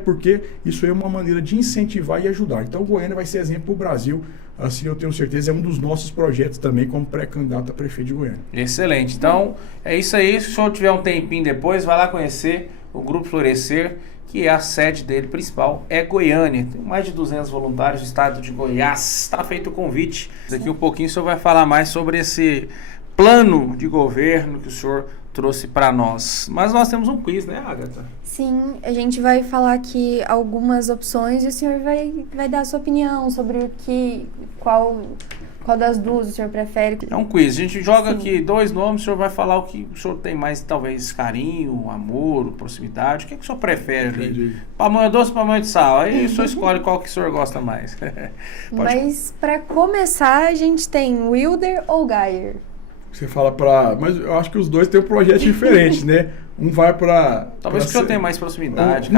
porque isso é uma maneira de incentivar e ajudar. Então, Goiânia vai ser exemplo para o Brasil. Assim, eu tenho certeza, é um dos nossos projetos também como pré-candidato a prefeito de Goiânia. Excelente. Então, é isso aí. Se o senhor tiver um tempinho depois, vai lá conhecer o Grupo Florescer, que é a sede dele principal, é Goiânia. Tem mais de 200 voluntários do estado de Goiás. Está feito o convite. Daqui um pouquinho o senhor vai falar mais sobre esse plano de governo que o senhor trouxe para nós. Mas nós temos um quiz, né, Agatha? Sim, a gente vai falar aqui algumas opções e o senhor vai dar a sua opinião sobre qual das duas o senhor prefere. É um quiz. A gente joga aqui 2 nomes, o senhor vai falar o que o senhor tem mais, talvez, carinho, amor, proximidade. O que o senhor prefere ali? Pamonha doce ou pamonha de sal? Aí o senhor escolhe qual que o senhor gosta mais. Mas, para começar, a gente tem Wilder ou Geyer? Você fala mas eu acho que os dois têm um projeto diferente, né? Um vai para... Talvez porque eu tenha mais proximidade.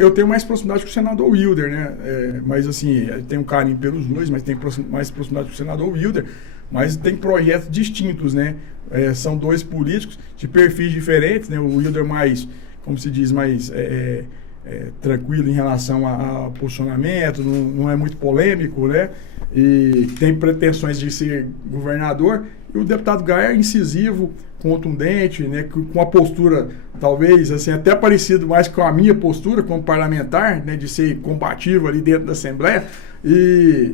Eu tenho mais proximidade com o senador Wilder, né? Mas assim, eu tenho carinho pelos dois, mas tenho mais proximidade com o senador Wilder. Mas tem projetos distintos, né? São dois políticos de perfis diferentes, né? O Wilder mais, como se diz, mais tranquilo em relação ao posicionamento, não é muito polêmico, né? E tem pretensões de ser governador. E o deputado Geyer incisivo, contundente, né, com a postura, talvez, assim, até parecido mais com a minha postura como parlamentar, né, de ser combativo ali dentro da Assembleia,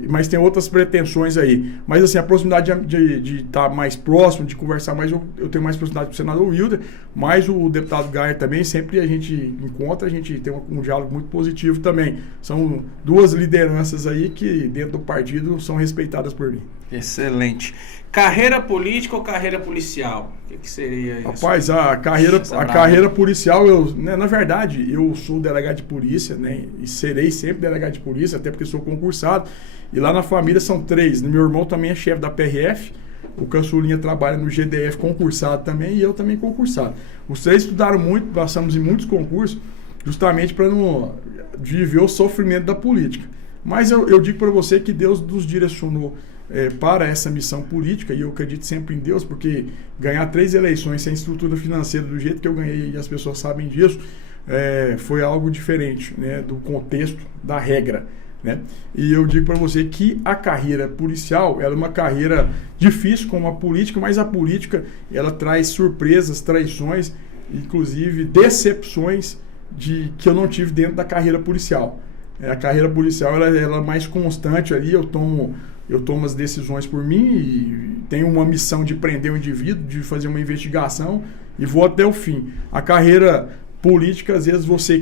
mas tem outras pretensões aí. Mas, assim, a proximidade de estar mais próximo, de conversar mais, eu tenho mais proximidade com o senador Wilder, mas o deputado Geyer também, sempre a gente encontra, a gente tem um diálogo muito positivo também. São duas lideranças aí que, dentro do partido, são respeitadas por mim. Excelente. Carreira política ou carreira policial? O que seria isso? Rapaz, a carreira policial, na verdade, eu sou delegado de polícia, né? E serei sempre delegado de polícia, até porque sou concursado. E lá na família são 3. Meu irmão também é chefe da PRF, o Caçulinha trabalha no GDF concursado também, e eu também concursado. Os 3 estudaram muito, passamos em muitos concursos, justamente para não viver o sofrimento da política. Mas eu digo para você que Deus nos direcionou para essa missão política, e eu acredito sempre em Deus, porque ganhar 3 eleições sem estrutura financeira do jeito que eu ganhei, e as pessoas sabem disso, foi algo diferente, né, do contexto, da regra, né? E eu digo para você que a carreira policial ela é uma carreira difícil como a política, mas a política ela traz surpresas, traições, inclusive decepções que eu não tive dentro da carreira policial. A carreira policial ela é mais constante ali, eu tomo as decisões por mim e tenho uma missão de prender o indivíduo, de fazer uma investigação e vou até o fim. A carreira política, às vezes você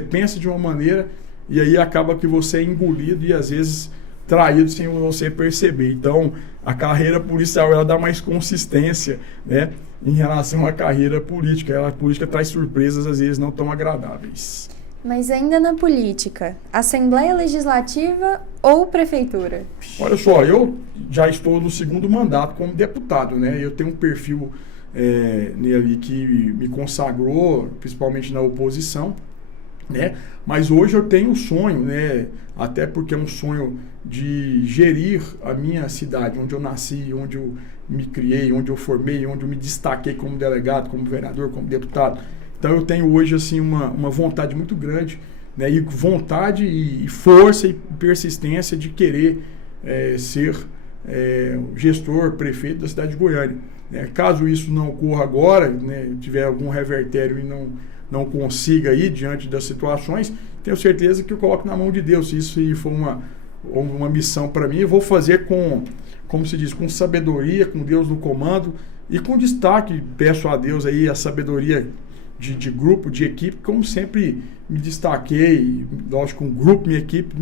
pensa de uma maneira e aí acaba que você é engolido e às vezes traído sem você perceber. Então, a carreira policial ela dá mais consistência, né, em relação à carreira política. A política traz surpresas às vezes não tão agradáveis. Mas ainda na política, Assembleia Legislativa ou Prefeitura? Olha só, eu já estou no 2º mandato como deputado, né? Eu tenho um perfil ali que me consagrou, principalmente na oposição, né? Mas hoje eu tenho um sonho, né? Até porque é um sonho de gerir a minha cidade, onde eu nasci, onde eu me criei, onde eu formei, onde eu me destaquei como delegado, como vereador, como deputado. Então eu tenho hoje assim uma vontade muito grande, né, e vontade e força e persistência de querer ser gestor, prefeito da cidade de Goiânia. Né? Caso isso não ocorra agora, né, tiver algum revertério e não consiga ir diante das situações, tenho certeza que eu coloco na mão de Deus. Se isso for uma missão para mim, eu vou fazer como se diz, com sabedoria, com Deus no comando e com destaque. Peço a Deus aí a sabedoria de grupo, de equipe, como sempre me destaquei, lógico, com grupo, minha equipe,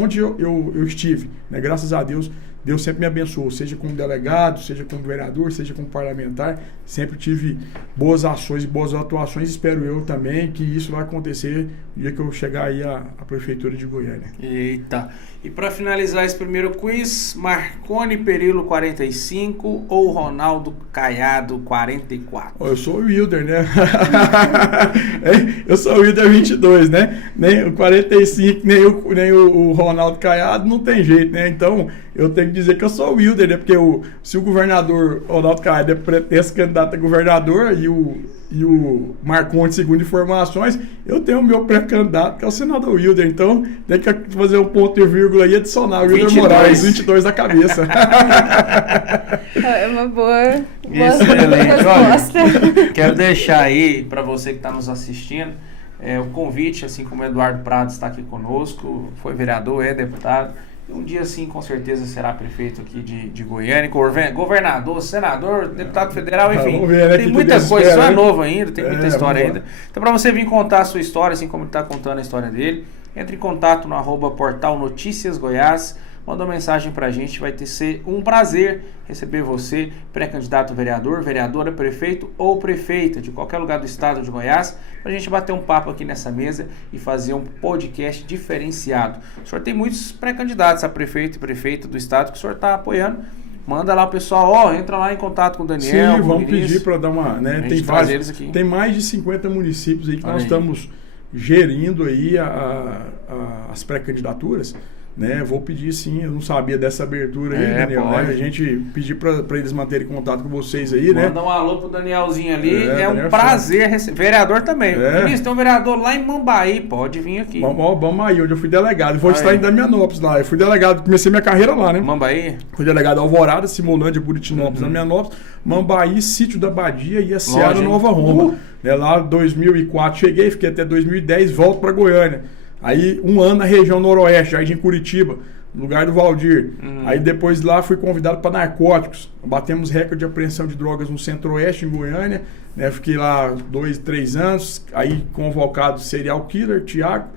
onde eu estive, né? Graças a Deus, Deus sempre me abençoou, seja como delegado, seja como vereador, seja como parlamentar, sempre tive boas ações e boas atuações, espero eu também que isso vai acontecer no dia que eu chegar aí à Prefeitura de Goiânia. Eita! E para finalizar esse primeiro quiz, Marconi Perillo 45 ou Ronaldo Caiado 44? Eu sou o Wilder, né? Eu sou o Wilder 22, né? Nem o 45, nem o Ronaldo Caiado, não tem jeito, né? Então, eu tenho que dizer que eu sou o Wilder, né? Porque se o governador Ronaldo Caiado é esse candidato a governador e o Marconi, segundo informações, eu tenho o meu pré-candidato, que é o senador Wilder. Então, tem que fazer um ponto e vírgula e adicionar o Wilder Moraes, 22 da cabeça. É uma boa Excelente. resposta. Olha, quero deixar aí, para você que está nos assistindo, o convite, assim como o Eduardo Prado está aqui conosco, foi vereador, é deputado. Um dia sim, com certeza, será prefeito aqui de Goiânia, governador, senador, deputado federal, enfim. Vamos ver, né, tem muita coisa, espera, só é né? novo ainda, tem muita história ainda. Lá. Então, para você vir contar a sua história, assim como ele está contando a história dele, entre em contato no @portal Notícias Goiás, manda uma mensagem pra gente, vai ser um prazer receber você, pré-candidato vereador, vereadora, prefeito ou prefeita de qualquer lugar do estado de Goiás, pra gente bater um papo aqui nessa mesa e fazer um podcast diferenciado. O senhor tem muitos pré-candidatos a prefeito e prefeita do estado que o senhor está apoiando. Manda lá o pessoal, entra lá em contato com o Daniel. Sim, com vamos o Vinícius, pedir para dar uma... Né, tem mais de 50 municípios aí que nós estamos gerindo aí as pré-candidaturas. Né, vou pedir sim, eu não sabia dessa abertura aí, Daniel, né? A gente pedir para eles manterem contato com vocês aí, né? Manda um alô pro Danielzinho ali, é um Daniel prazer receber. Vereador também. Vinícius, tem um vereador lá em Mambaí, pode vir aqui. Vamos aí, onde eu fui delegado. Vou estar em Damianópolis lá. Eu fui delegado, comecei minha carreira lá, né? Mambaí? Fui delegado Alvorada, Simolândia, Buritinópolis, Damianópolis, Mambaí, Sítio da Badia e a Seara Nova Roma. Né, lá em 2004 cheguei, fiquei até 2010, volto para Goiânia. Aí, um ano na região noroeste, Jardim Curitiba, no lugar do Valdir. Aí, depois lá, fui convidado para narcóticos. Batemos recorde de apreensão de drogas no centro-oeste, em Goiânia. Né? Fiquei lá 2, 3 anos. Aí, convocado serial killer, Thiago.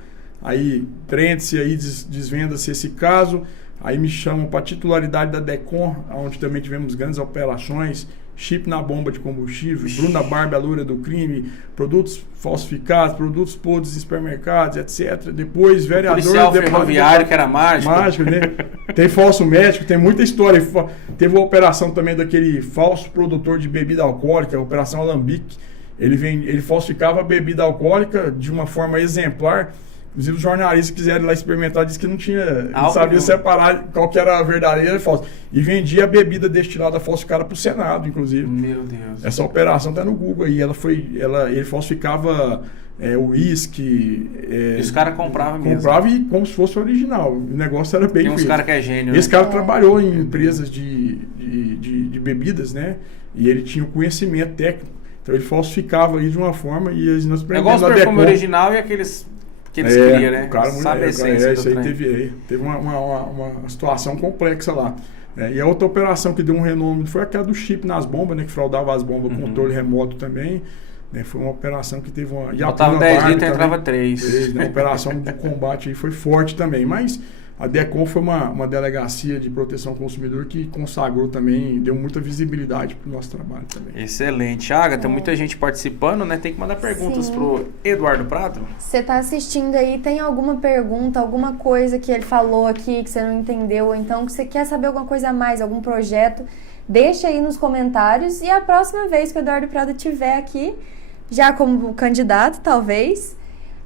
Aí, prende-se, aí desvenda-se esse caso. Aí me chamam para titularidade da DECOM, onde também tivemos grandes operações, chip na bomba de combustível, Bruna Barba, a loura do crime, produtos falsificados, produtos podres em supermercados, etc. Depois, vereador... Policial ferroviário, que era mágico. Mágico, né? Tem falso médico, tem muita história. Teve uma operação também daquele falso produtor de bebida alcoólica, a Operação Alambique. Ele falsificava a bebida alcoólica de uma forma exemplar. Inclusive, os jornalistas que quiseram ir lá experimentar, disse que não sabia separar qual que era a verdadeira e falsa. E vendia a bebida destilada falsificada para o Senado, inclusive. Meu Deus. Essa operação está no Google aí. Ele falsificava uísque. E os caras compravam mesmo. Comprava e como se fosse o original. O negócio era bem Tem uns feito. caras que é gênio. Esse cara trabalhou em empresas de bebidas, né? E ele tinha o conhecimento técnico. Então ele falsificava aí de uma forma e nós prendemos negócio do perfume original e aqueles que eles criam, né? O cara, sabe a essência isso aí teve uma situação complexa lá. E a outra operação que deu um renome foi aquela do chip nas bombas, né? Que fraudava as bombas, controle remoto também. Foi uma operação que teve uma... Botava 10 litros, entrava 3. A operação de combate aí foi forte também, mas... A DECOM foi uma delegacia de proteção ao consumidor que consagrou também, deu muita visibilidade para o nosso trabalho também. Excelente. Agatha, tem muita gente participando, né? Tem que mandar perguntas pro Eduardo Prado. Você está assistindo aí, tem alguma pergunta, alguma coisa que ele falou aqui que você não entendeu, ou então que você quer saber alguma coisa a mais, algum projeto, deixa aí nos comentários e a próxima vez que o Eduardo Prado estiver aqui, já como candidato, talvez...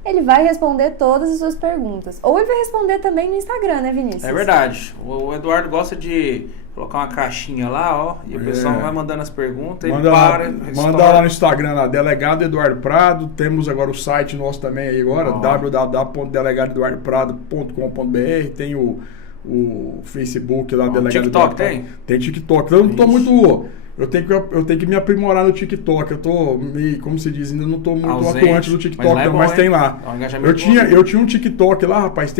ele vai responder todas as suas perguntas. Ou ele vai responder também no Instagram, né, Vinícius? É verdade. O Eduardo gosta de colocar uma caixinha lá, ó, e o pessoal vai mandando as perguntas, manda lá no Instagram, lá, Delegado Eduardo Prado. Temos agora o site nosso também aí agora, www.delegadoeduardoprado.com.br. Tem o Facebook lá, Delegado TikTok Eduardo. Tem TikTok. Eu não tô muito... Eu tenho que me aprimorar no TikTok. Eu tô meio, como se diz, ainda não tô muito atuante no TikTok, mas tem lá. Eu tinha um TikTok lá, rapaz,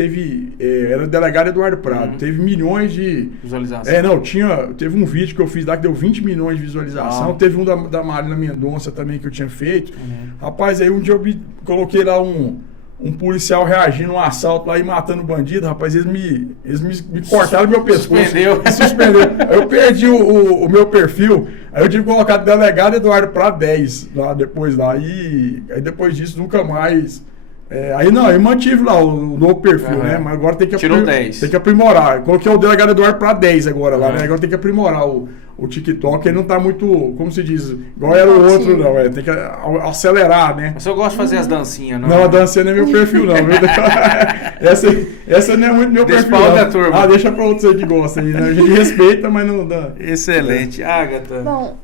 era Delegado Eduardo Prado, teve milhões de... visualização. Teve um vídeo que eu fiz lá que deu 20 milhões de visualização, teve um da Marina Mendonça também que eu tinha feito. Rapaz, aí um dia eu coloquei lá um policial reagindo a um assalto lá e matando bandido, rapaz, eles me cortaram meu pescoço. Suspendeu. Aí eu perdi o meu perfil, aí eu tive que colocar Delegado Eduardo Prado 10 lá depois lá, e aí depois disso nunca mais... eu mantive lá o novo perfil, né? Mas agora tem que aprimorar. Eu coloquei o Delegado Eduardo para 10 agora lá, né? Agora tem que aprimorar o TikTok. Ele não tá muito, como se diz, igual era o outro, não. Tem que acelerar, né? Mas eu gosto de fazer as dancinhas, não? Não, a dancinha não é meu perfil, não. Essa não é muito meu perfil. Turma. Deixa para outros aí que gostam. Né? A gente respeita, mas não dá. Excelente. Agatha. Bom,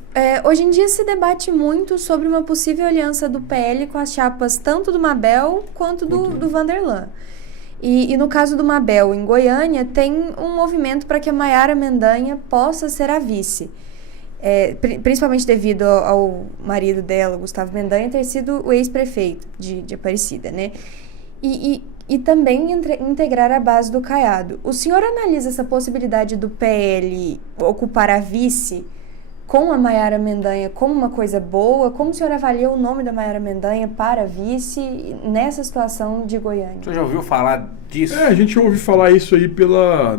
hoje em dia se debate muito sobre uma possível aliança do PL com as chapas tanto do Mabel quanto do Vanderlan. E no caso do Mabel, em Goiânia, tem um movimento para que a Maiara Mendanha possa ser a vice. Principalmente devido ao marido dela, Gustavo Mendanha, ter sido o ex-prefeito de Aparecida, né? E também integrar a base do Caiado. O senhor analisa essa possibilidade do PL ocupar a vice com a Maiara Mendanha como uma coisa boa? Como o senhor avalia o nome da Maiara Mendanha para vice nessa situação de Goiânia? Você já ouviu falar disso? A gente ouve falar isso aí pelas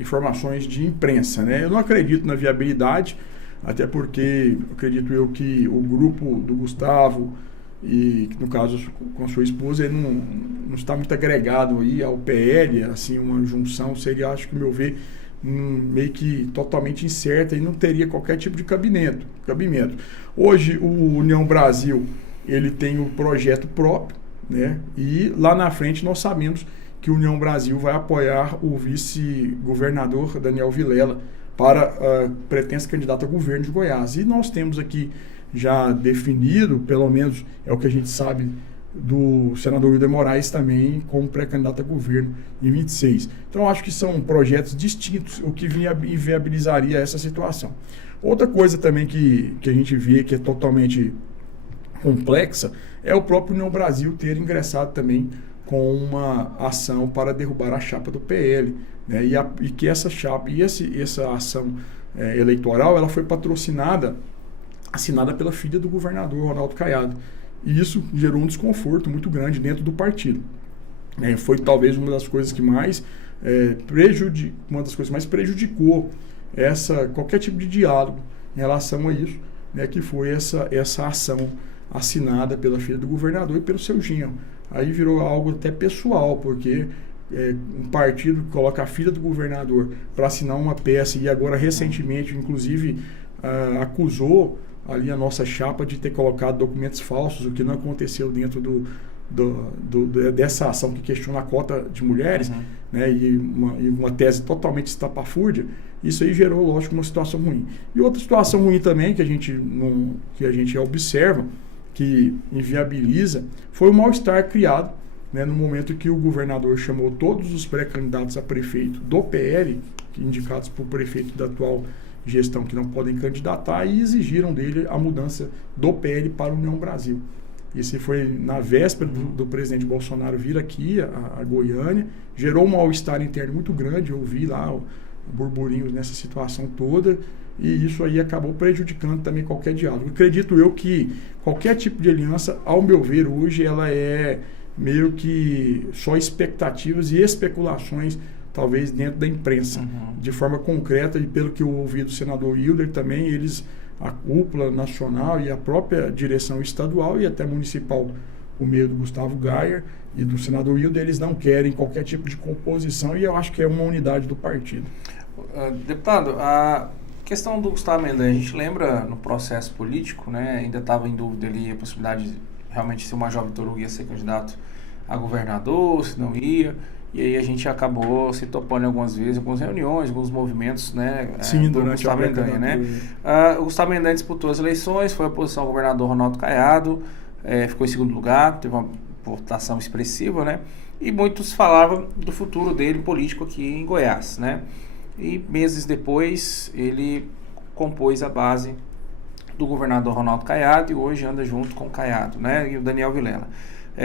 informações de imprensa, né? Eu não acredito na viabilidade, até porque acredito eu que o grupo do Gustavo, e no caso com a sua esposa, ele não está muito agregado aí ao PL, assim, uma junção seria, acho que, ao meu ver, meio que totalmente incerta e não teria qualquer tipo de cabimento. Hoje o União Brasil ele tem o projeto próprio, né? E lá na frente nós sabemos que o União Brasil vai apoiar o vice-governador Daniel Vilela para pretensa candidata a governo de Goiás. E nós temos aqui já definido, pelo menos é o que a gente sabe, do senador Wilder Moraes também como pré-candidato a governo em 26. Então, acho que são projetos distintos, o que inviabilizaria essa situação. Outra coisa também que a gente vê que é totalmente complexa é o próprio União Brasil ter ingressado também com uma ação para derrubar a chapa do PL, né? E que essa chapa e essa ação eleitoral ela foi assinada pela filha do governador Ronaldo Caiado. E isso gerou um desconforto muito grande dentro do partido. Foi talvez uma das coisas que mais prejudicou qualquer tipo de diálogo em relação a isso, né, que foi essa ação assinada pela filha do governador e pelo seu genro. Aí virou algo até pessoal, porque um partido que coloca a filha do governador para assinar uma peça e agora recentemente, inclusive, acusou ali a nossa chapa de ter colocado documentos falsos, o que não aconteceu dentro dessa ação que questiona a cota de mulheres, né, e uma tese totalmente estapafúrdia. Isso aí gerou, lógico, uma situação ruim. E outra situação ruim também que a gente observa, que inviabiliza, foi o mal-estar criado, né, no momento que o governador chamou todos os pré-candidatos a prefeito do PL, indicados por prefeito da atual gestão, que não podem candidatar, e exigiram dele a mudança do PL para a União Brasil. Isso foi na véspera do presidente Bolsonaro vir aqui a Goiânia, gerou um mal-estar interno muito grande. Eu vi lá burburinhos nessa situação toda, e isso aí acabou prejudicando também qualquer diálogo. Acredito eu que qualquer tipo de aliança, ao meu ver, hoje ela é meio que só expectativas e especulações, talvez dentro da imprensa, de forma concreta. E pelo que eu ouvi do senador Hilder também, a cúpula nacional e a própria direção estadual e até municipal, por meio do Gustavo Gayer e do senador Hilder, eles não querem qualquer tipo de composição, e eu acho que é uma unidade do partido. Deputado, a questão do Gustavo Mendanha, a gente lembra no processo político, né, ainda estava em dúvida ali a possibilidade de realmente se o Major Vitor Hugo ia ser candidato a governador, se não ia, e aí a gente acabou se topando algumas vezes, algumas reuniões, alguns movimentos, né, sim, do Gustavo Mendanha, né? O Gustavo Mendanha disputou as eleições, foi a oposição ao governador Ronaldo Caiado, ficou em segundo lugar, teve uma votação expressiva, né? E muitos falavam do futuro dele político aqui em Goiás, né? E meses depois ele compôs a base do governador Ronaldo Caiado e hoje anda junto com o Caiado, né? E o Daniel Vilela.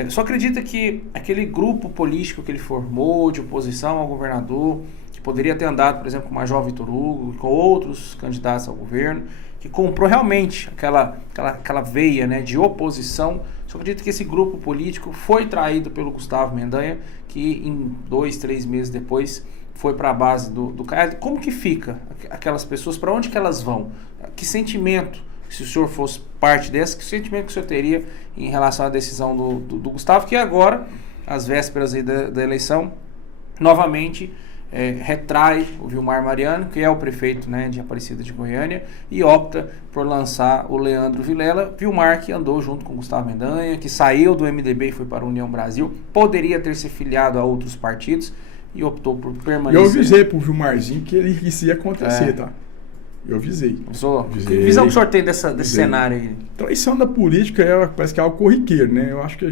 Só acredita que aquele grupo político que ele formou de oposição ao governador, que poderia ter andado, por exemplo, com o Major Vitor Hugo, com outros candidatos ao governo, que comprou realmente aquela veia, né, de oposição, só acredita que esse grupo político foi traído pelo Gustavo Mendanha, que em 2, 3 meses depois foi para a base do Caiado. Como que fica aquelas pessoas, para onde que elas vão? Que sentimento, se o senhor fosse parte dessa, que sentimento que o senhor teria em relação à decisão do Gustavo, que agora, às vésperas aí da eleição, novamente retrai o Vilmar Mariano, que é o prefeito, né, de Aparecida de Goiânia, e opta por lançar o Leandro Vilela. Vilmar, que andou junto com o Gustavo Mendanha, que saiu do MDB e foi para a União Brasil, poderia ter se filiado a outros partidos e optou por permanecer. Eu avisei pro Vilmarzinho que isso ia acontecer, tá? Eu avisei. Que visão que o senhor tem desse cenário aí? Traição da política parece que é algo corriqueiro, né? Eu acho que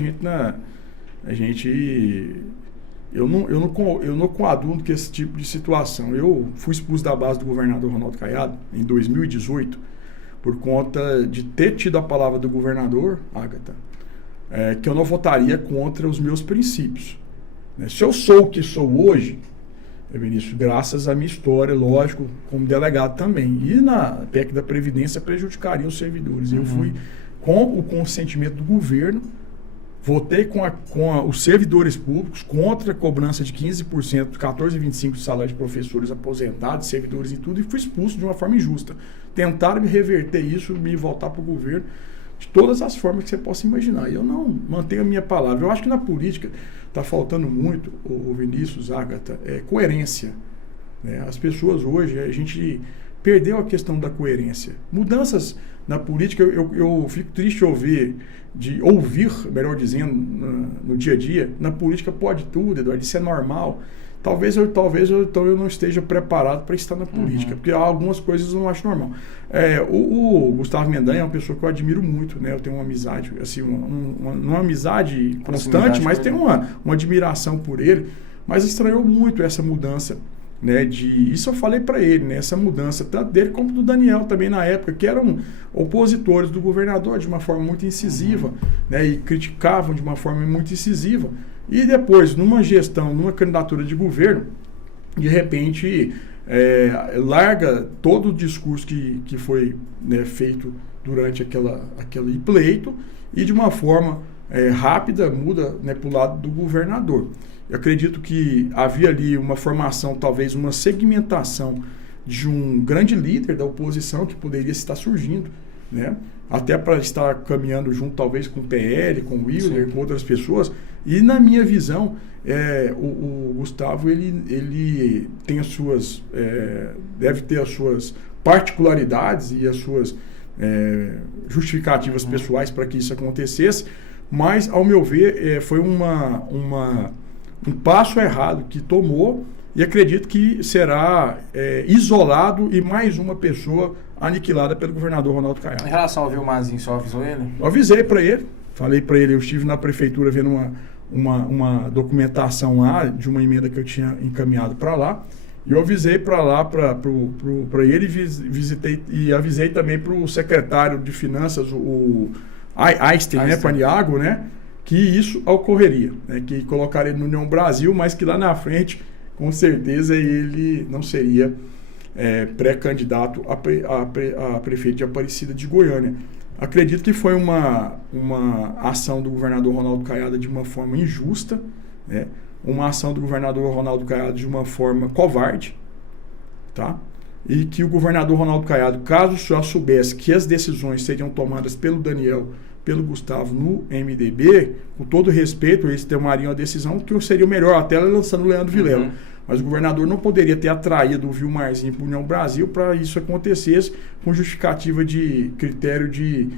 eu não coaduno com esse tipo de situação. Eu fui expulso da base do governador Ronaldo Caiado em 2018 por conta de ter tido a palavra do governador, Ágata, que eu não votaria contra os meus princípios. Se eu sou o que sou hoje, Vinícius, graças à minha história, lógico, como delegado também. E na PEC da Previdência prejudicaria os servidores. Eu fui com o consentimento do governo, votei com os servidores públicos contra a cobrança de 15%, 14,25% do salário de professores aposentados, servidores e tudo, e fui expulso de uma forma injusta. Tentaram me reverter isso, me voltar para o governo, de todas as formas que você possa imaginar. E eu não mantenho a minha palavra. Eu acho que na política está faltando muito, o Vinícius, Ágata, coerência. Né? As pessoas hoje, a gente perdeu a questão da coerência. Mudanças na política, eu fico triste de ouvir, melhor dizendo, no dia a dia, na política pode tudo, Eduardo, isso é normal. Talvez eu não esteja preparado para estar na política, porque algumas coisas eu não acho normal. O Gustavo Mendanha é uma pessoa que eu admiro muito, né? Eu tenho uma amizade, assim, uma amizade constante, mas tenho uma admiração por ele, mas estranhou muito essa mudança, né? Isso eu falei para ele, né? Essa mudança, tanto dele como do Daniel também na época, que eram opositores do governador de uma forma muito incisiva, né? E criticavam de uma forma muito incisiva. E depois, numa gestão, numa candidatura de governo, de repente larga todo o discurso que foi, né, feito durante aquele pleito e de uma forma rápida muda, né, para o lado do governador. Eu acredito que havia ali uma formação, talvez uma segmentação de um grande líder da oposição que poderia estar surgindo, né? Até para estar caminhando junto, talvez, com o PL, com o Willer, com outras pessoas. E, na minha visão, o Gustavo ele tem as suas... deve ter as suas particularidades e as suas justificativas pessoais para que isso acontecesse, mas, ao meu ver, foi um passo errado que tomou, e acredito que será isolado e mais uma pessoa aniquilada pelo governador Ronaldo Caiado. Em relação ao Vilmarzinho, você avisou ele? Eu avisei para ele, falei para ele, eu estive na prefeitura vendo uma documentação lá de uma emenda que eu tinha encaminhado para lá, e eu avisei para lá, para ele, visitei e avisei também para o secretário de Finanças, o Einstein, né, Paniagua, né, que isso ocorreria, né, que colocaria ele no União Brasil, mas que lá na frente, com certeza, ele não seria pré-candidato a prefeito de Aparecida de Goiânia. Acredito que foi uma ação do governador Ronaldo Caiado de uma forma injusta, né, uma ação do governador Ronaldo Caiado de uma forma covarde, tá? E que o governador Ronaldo Caiado, caso o senhor soubesse que as decisões seriam tomadas pelo Daniel, pelo Gustavo no MDB, com todo respeito, eles tomariam a decisão que seria o melhor, até lançando o Leandro Vilela. Mas o governador não poderia ter atraído o Vilmarzinho para o União Brasil para isso acontecesse, com justificativa de critério de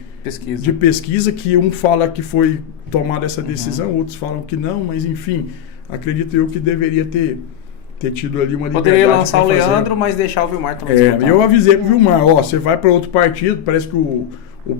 pesquisa, que um fala que foi tomada essa decisão, outros falam que não, mas enfim, acredito eu que deveria ter tido ali uma liberdade. Poderia lançar o Leandro, mas deixar o Vilmar também. Eu avisei pro Vilmar, você vai para outro partido, parece que o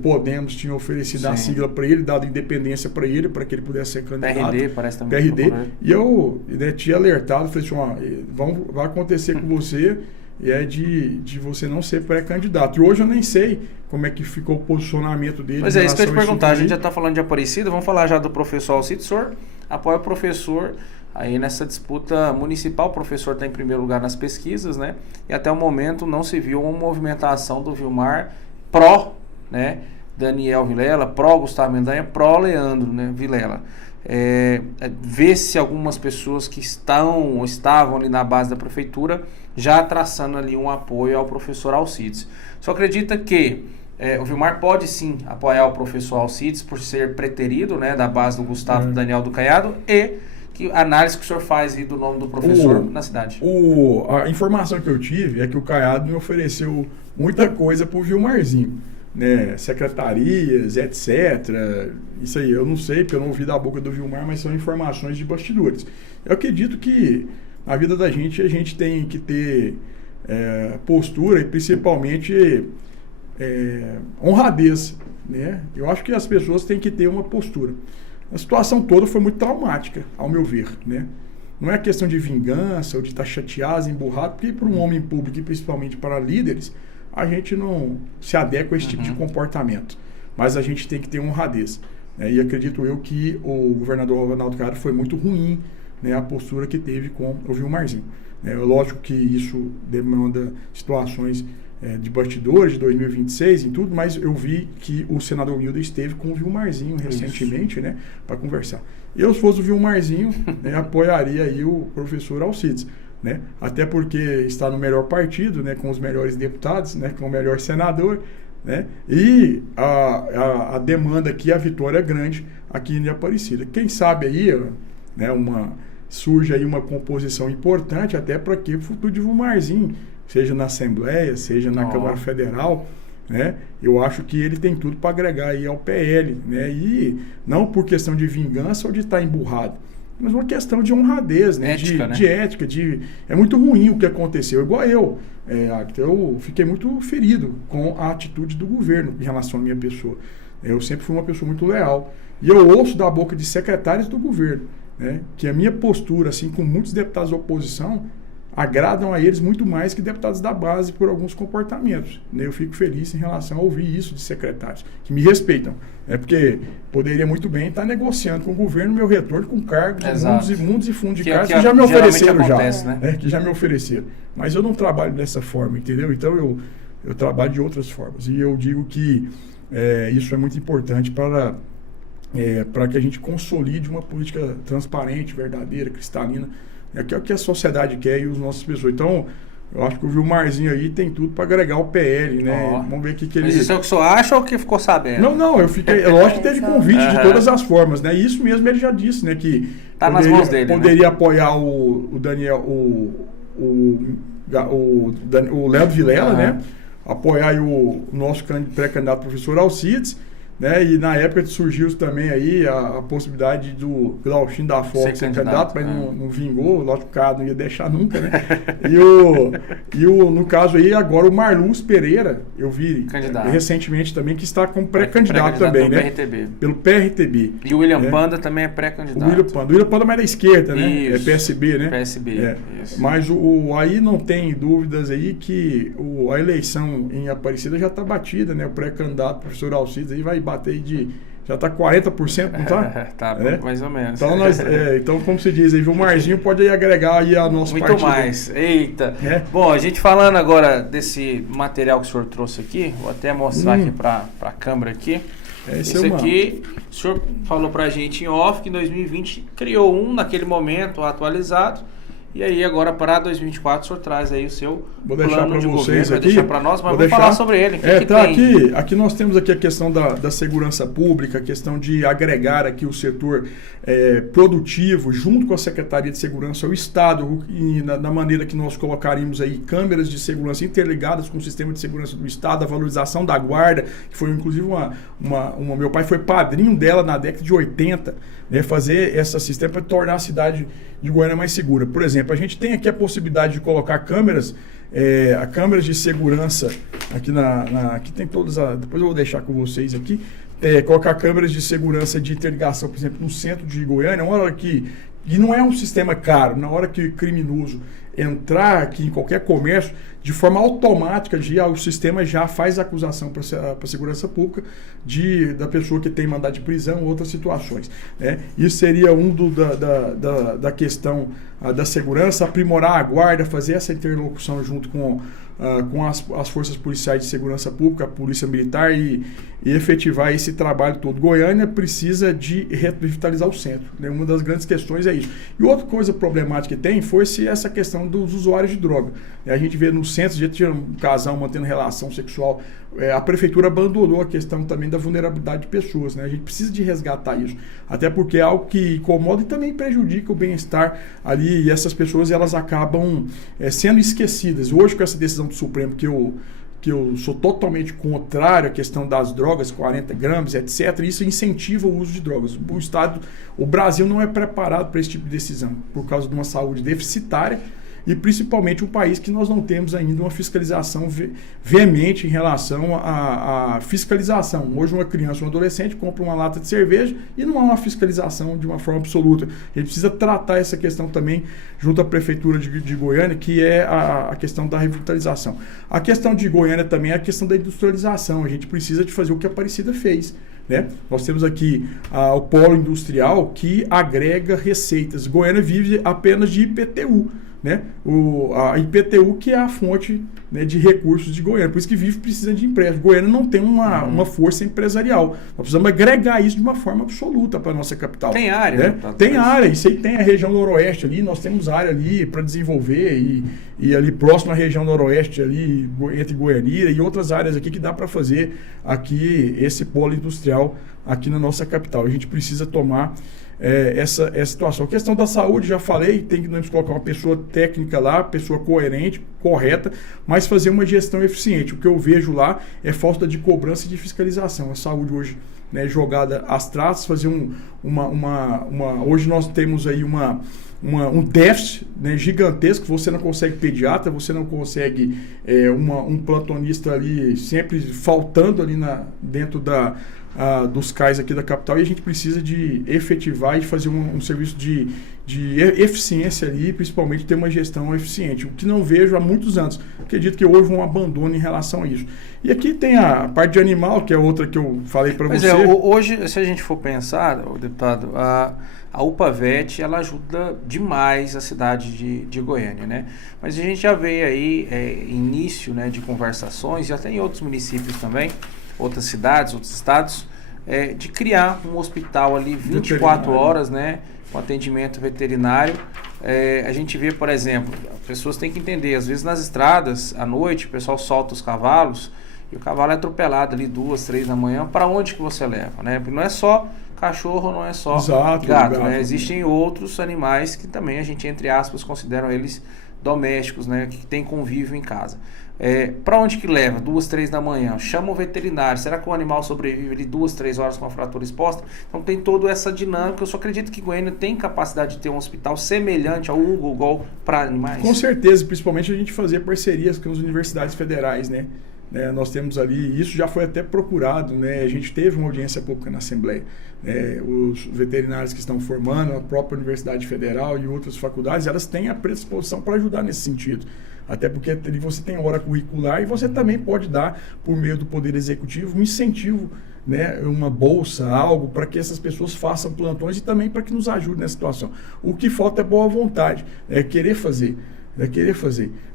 Podemos tinha oferecido a sigla para ele, dado independência para ele, para que ele pudesse ser candidato. PRD, parece também. PRD. E eu tinha alertado, falei assim, vai acontecer com você, e de você não ser pré-candidato. E hoje eu nem sei como é que ficou o posicionamento dele. Mas isso que eu ia te perguntar, a gente já está falando de Aparecida, vamos falar já do professor Alcides. O senhor apoia o professor aí nessa disputa municipal. O professor está em primeiro lugar nas pesquisas, né? E até o momento não se viu uma movimentação do Vilmar pró, né, Daniel Vilela, pró Gustavo Mendanha, pró Leandro, né, Vilela. Vê-se algumas pessoas que estavam ali na base da prefeitura já traçando ali um apoio ao professor Alcides. Só acredita que o Vilmar pode sim apoiar o professor Alcides por ser preterido, né, da base do Gustavo Daniel do Caiado, e que a análise que o senhor faz aí do nome do professor na cidade. A informação que eu tive é que o Caiado me ofereceu muita coisa pro Vilmarzinho, né, secretarias, etc. Isso aí eu não sei, porque eu não ouvi da boca do Vilmar, mas são informações de bastidores. Eu acredito que na vida da gente a gente tem que ter postura e principalmente honradez, né? Eu acho que as pessoas têm que ter uma postura. A situação toda foi muito traumática, ao meu ver, né? Não é questão de vingança ou de estar chateado, emburrado, porque para um homem público e principalmente para líderes, a gente não se adequa a esse tipo de comportamento. Mas a gente tem que ter honradez, né? E acredito eu que o governador Ronaldo Caiado foi muito ruim, né, a postura que teve com o Vilmarzinho. Lógico que isso demanda situações de bastidores de 2026 e tudo, mas eu vi que o senador Wilder esteve com o Vilmarzinho recentemente, né, para conversar. Eu, se fosse o Vilmarzinho, apoiaria aí o professor Alcides, né, até porque está no melhor partido, né, com os melhores deputados, né, com o melhor senador, né, e a demanda aqui, a vitória é grande aqui em Aparecida. Quem sabe aí, né, surge aí uma composição importante até para que o futuro de Vilmarzinho, seja na Assembleia, seja na Câmara Federal, né? Eu acho que ele tem tudo para agregar aí ao PL, né? E não por questão de vingança ou de estar emburrado, mas uma questão de honradez, né? Ética, de ética, é muito ruim o que aconteceu, igual eu fiquei muito ferido com a atitude do governo em relação à minha pessoa. Eu sempre fui uma pessoa muito leal, e eu ouço da boca de secretários do governo, né, que a minha postura, assim como muitos deputados da oposição, agradam a eles muito mais que deputados da base por alguns comportamentos, né? Eu fico feliz em relação a ouvir isso de secretários que me respeitam, porque poderia muito bem estar negociando com o governo meu retorno com cargos de mundos e fundos de cargos que já me ofereceram, que já me ofereceram, mas eu não trabalho dessa forma, entendeu? Então eu trabalho de outras formas, e eu digo que isso é muito importante para para que a gente consolide uma política transparente, verdadeira, cristalina, que é o que a sociedade quer e os nossos pessoas. Então, eu acho que o Vilmarzinho aí tem tudo para agregar o PL, né? Vamos ver o que ele... Mas isso é o que o senhor acha ou o que ficou sabendo? Não, eu fiquei... Lógico que teve convite de todas as formas, né? Isso mesmo ele já disse, né? Que tá nas mãos dele, poderia né? apoiar o Daniel, o Leandro Vilela, né? Apoiar aí o nosso pré-candidato professor Alcides, né? E na época surgiu também aí a possibilidade do Glauchinho da Fox ser candidato, mas não vingou, lógico que o cara não ia deixar nunca, né? No caso aí, agora o Marluz Pereira, eu vi recentemente também que está como pré-candidato também, né? PRTB. Pelo PRTB. E o William Panda também é pré-candidato. O William Panda é mais da esquerda, né? Isso. É PSB, né? PSB, isso. Mas aí não tem dúvidas aí que a eleição em Aparecida já está batida, né? O pré-candidato professor Alcides aí vai bater já está 40%, não está? Tá, mais ou menos. Então, então, como se diz aí, o Marzinho pode aí agregar aí a nossa muito partida. Mais, eita. Bom, a gente falando agora desse material que o senhor trouxe aqui, vou até mostrar aqui para a câmera aqui. Esse aqui, o senhor falou para a gente em off que em 2020 criou naquele momento, atualizado. E aí agora para 2024 o senhor traz aí o seu plano de governo, vai deixar para nós, mas vamos falar sobre ele. Aqui nós temos aqui a questão da segurança pública, a questão de agregar aqui o setor produtivo junto com a Secretaria de Segurança, o Estado, e na maneira que nós colocaríamos aí câmeras de segurança interligadas com o sistema de segurança do Estado, a valorização da guarda, que foi inclusive meu pai foi padrinho dela na década de 80, né, fazer esse sistema para tornar a cidade de Goiânia mais segura. Por exemplo, a gente tem aqui a possibilidade de colocar câmeras de segurança aqui aqui tem todas depois eu vou deixar com vocês aqui, colocar câmeras de segurança de interligação, por exemplo, no centro de Goiânia, uma hora e não é um sistema caro, na hora que o criminoso entrar aqui em qualquer comércio, de forma automática, o sistema já faz a acusação para a segurança pública da pessoa que tem mandado de prisão ou outras situações, né? Isso seria da questão da segurança, aprimorar a guarda, fazer essa interlocução junto com as forças policiais de segurança pública, a polícia militar e efetivar esse trabalho todo. Goiânia precisa de revitalizar o centro, né? Uma das grandes questões é isso. E outra coisa problemática que tem foi essa questão dos usuários de droga. A gente vê no centro, a gente tinha um casal mantendo relação sexual, a prefeitura abandonou a questão também da vulnerabilidade de pessoas, né? A gente precisa de resgatar isso, até porque é algo que incomoda e também prejudica o bem-estar ali, e essas pessoas elas acabam sendo esquecidas. Hoje, com essa decisão do Supremo, que eu sou totalmente contrário à questão das drogas, 40 gramas, etc. Isso incentiva o uso de drogas. O Brasil não é preparado para esse tipo de decisão, por causa de uma saúde deficitária e principalmente um país que nós não temos ainda uma fiscalização veemente em relação à fiscalização. Hoje uma criança ou um adolescente compra uma lata de cerveja e não há uma fiscalização de uma forma absoluta. A gente precisa tratar essa questão também junto à Prefeitura de Goiânia, que é a questão da revitalização. A questão de Goiânia também é a questão da industrialização. A gente precisa de fazer o que a Aparecida fez, né? Nós temos aqui o polo industrial que agrega receitas. Goiânia vive apenas de IPTU, né? A IPTU que é a fonte, né, de recursos de Goiânia, por isso que vive precisando de empréstimo. Goiânia não tem uma força empresarial. Nós precisamos agregar isso de uma forma absoluta para a nossa capital. Tem área, né? Tem área, isso aí tem a região noroeste ali, nós temos área ali para desenvolver e ali próximo à região noroeste ali, entre Goianira e outras áreas aqui que dá para fazer aqui esse polo industrial aqui na nossa capital. A gente precisa tomar essa situação. A questão da saúde, já falei, tem que nós colocar uma pessoa técnica lá, pessoa coerente, correta, mas fazer uma gestão eficiente. O que eu vejo lá é falta de cobrança e de fiscalização. A saúde hoje, né, jogada às traças, fazer hoje nós temos aí um déficit, né, gigantesco. Você não consegue pediatra, você não consegue um plantonista ali sempre faltando ali dentro dos CAIs aqui da capital, e a gente precisa de efetivar e fazer um serviço de eficiência ali, principalmente ter uma gestão eficiente, o que não vejo há muitos anos. Acredito que houve um abandono em relação a isso. E aqui tem a parte de animal, que é outra que eu falei para você. Hoje, se a gente for pensar, deputado, a UPAVET, ela ajuda demais a cidade de Goiânia, né? Mas a gente já veio aí início, né, de conversações, já tem em outros municípios também, outras cidades, outros estados, de criar um hospital ali 24 horas, né, com atendimento veterinário. A gente vê, por exemplo, as pessoas têm que entender, às vezes nas estradas, à noite, o pessoal solta os cavalos e o cavalo é atropelado ali 2, 3 da manhã. Para onde que você leva, né? Porque não é só cachorro, não é só gato, né? Existem outros animais que também a gente, entre aspas, consideram eles domésticos, né? Que tem convívio em casa. Para onde que leva? 2, 3 da manhã. Chama o veterinário. Será que o animal sobrevive ali 2, 3 horas com a fratura exposta? Então tem toda essa dinâmica. Eu só acredito que Goiânia tem capacidade de ter um hospital semelhante ao Ugol para animais. Com certeza, principalmente a gente fazer parcerias com as universidades federais, né? Nós temos ali, isso já foi até procurado, né? A gente teve uma audiência pública na Assembleia. Os veterinários que estão formando, a própria Universidade Federal e outras faculdades, elas têm a predisposição para ajudar nesse sentido. Até porque ali você tem hora curricular e você também pode dar, por meio do Poder Executivo, um incentivo, né? Uma bolsa, algo para que essas pessoas façam plantões e também para que nos ajude nessa situação. O que falta é boa vontade, é querer fazer.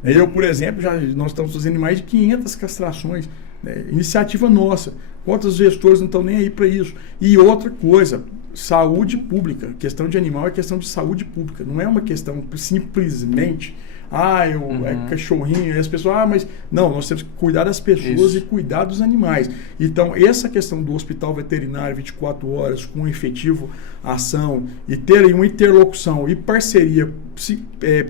Eu, por exemplo, nós estamos fazendo mais de 500 castrações, né? Iniciativa nossa. Quantos gestores não estão nem aí para isso? E outra coisa, saúde pública. Questão de animal é questão de saúde pública. Não é uma questão simplesmente, é cachorrinho, e as pessoas, mas não, nós temos que cuidar das pessoas e cuidar dos animais. Então, essa questão do hospital veterinário 24 horas, com efetivo ação, e ter uma interlocução e parceria,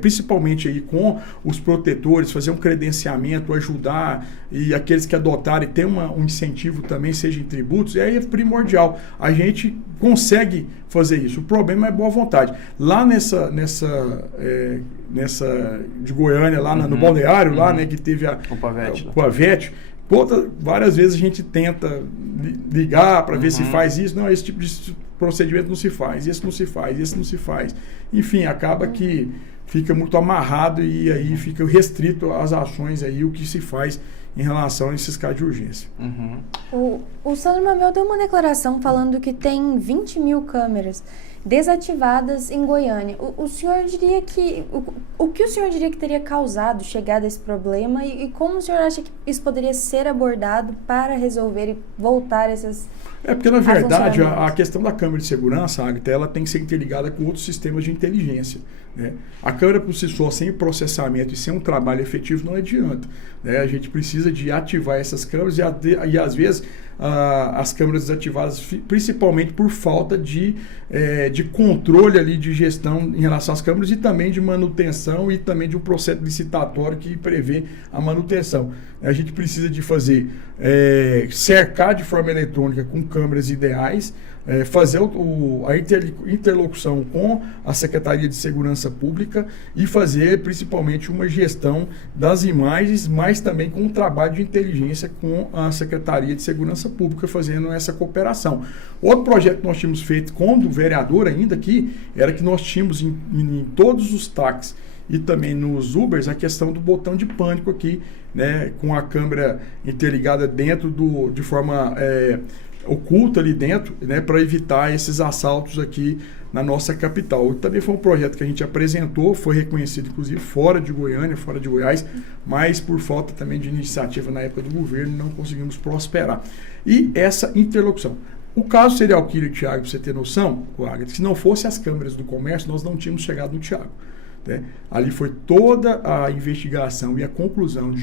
principalmente aí com os protetores, fazer um credenciamento, ajudar, e aqueles que adotarem ter um incentivo também, seja em tributos, aí é primordial. A gente consegue fazer isso. O problema é boa vontade. Lá nessa de Goiânia, lá no balneário, lá, né, que teve a Pavete, várias vezes a gente tenta ligar para ver se faz isso. Não, esse tipo de procedimento não se faz, esse não se faz, esse não se faz. Enfim, acaba que fica muito amarrado e aí fica restrito às ações aí, o que se faz em relação a esses casos de urgência. O Sandro Mamel deu uma declaração falando que tem 20 mil câmeras desativadas em Goiânia. O senhor diria que... O que o senhor diria que teria causado chegar desse problema e como o senhor acha que isso poderia ser abordado para resolver e voltar essas... Porque, na verdade, a questão da câmera de segurança, Agatha, ela tem que ser interligada com outros sistemas de inteligência, né? A câmera por si só, sem processamento e sem um trabalho efetivo, não adianta, né? A gente precisa de ativar essas câmeras e às vezes, as câmeras desativadas, principalmente por falta de controle ali de gestão em relação às câmeras e também de manutenção e também de um processo licitatório que prevê a manutenção. A gente precisa de fazer, cercar de forma eletrônica com câmeras ideais, fazer a interlocução com a Secretaria de Segurança Pública e fazer principalmente uma gestão das imagens, mas também com um trabalho de inteligência com a Secretaria de Segurança Pública fazendo essa cooperação. Outro projeto que nós tínhamos feito com o vereador ainda aqui, era que nós tínhamos em todos os táxis e também nos Ubers a questão do botão de pânico aqui, né, com a câmera interligada dentro de forma oculta ali dentro, né, para evitar esses assaltos aqui na nossa capital. Também foi um projeto que a gente apresentou, foi reconhecido inclusive fora de Goiânia, fora de Goiás, mas por falta também de iniciativa na época do governo não conseguimos prosperar. E essa interlocução. O caso serial killer, Thiago, para você ter noção, se não fosse as câmeras do comércio, nós não tínhamos chegado no Thiago. Né? Ali foi toda a investigação e a conclusão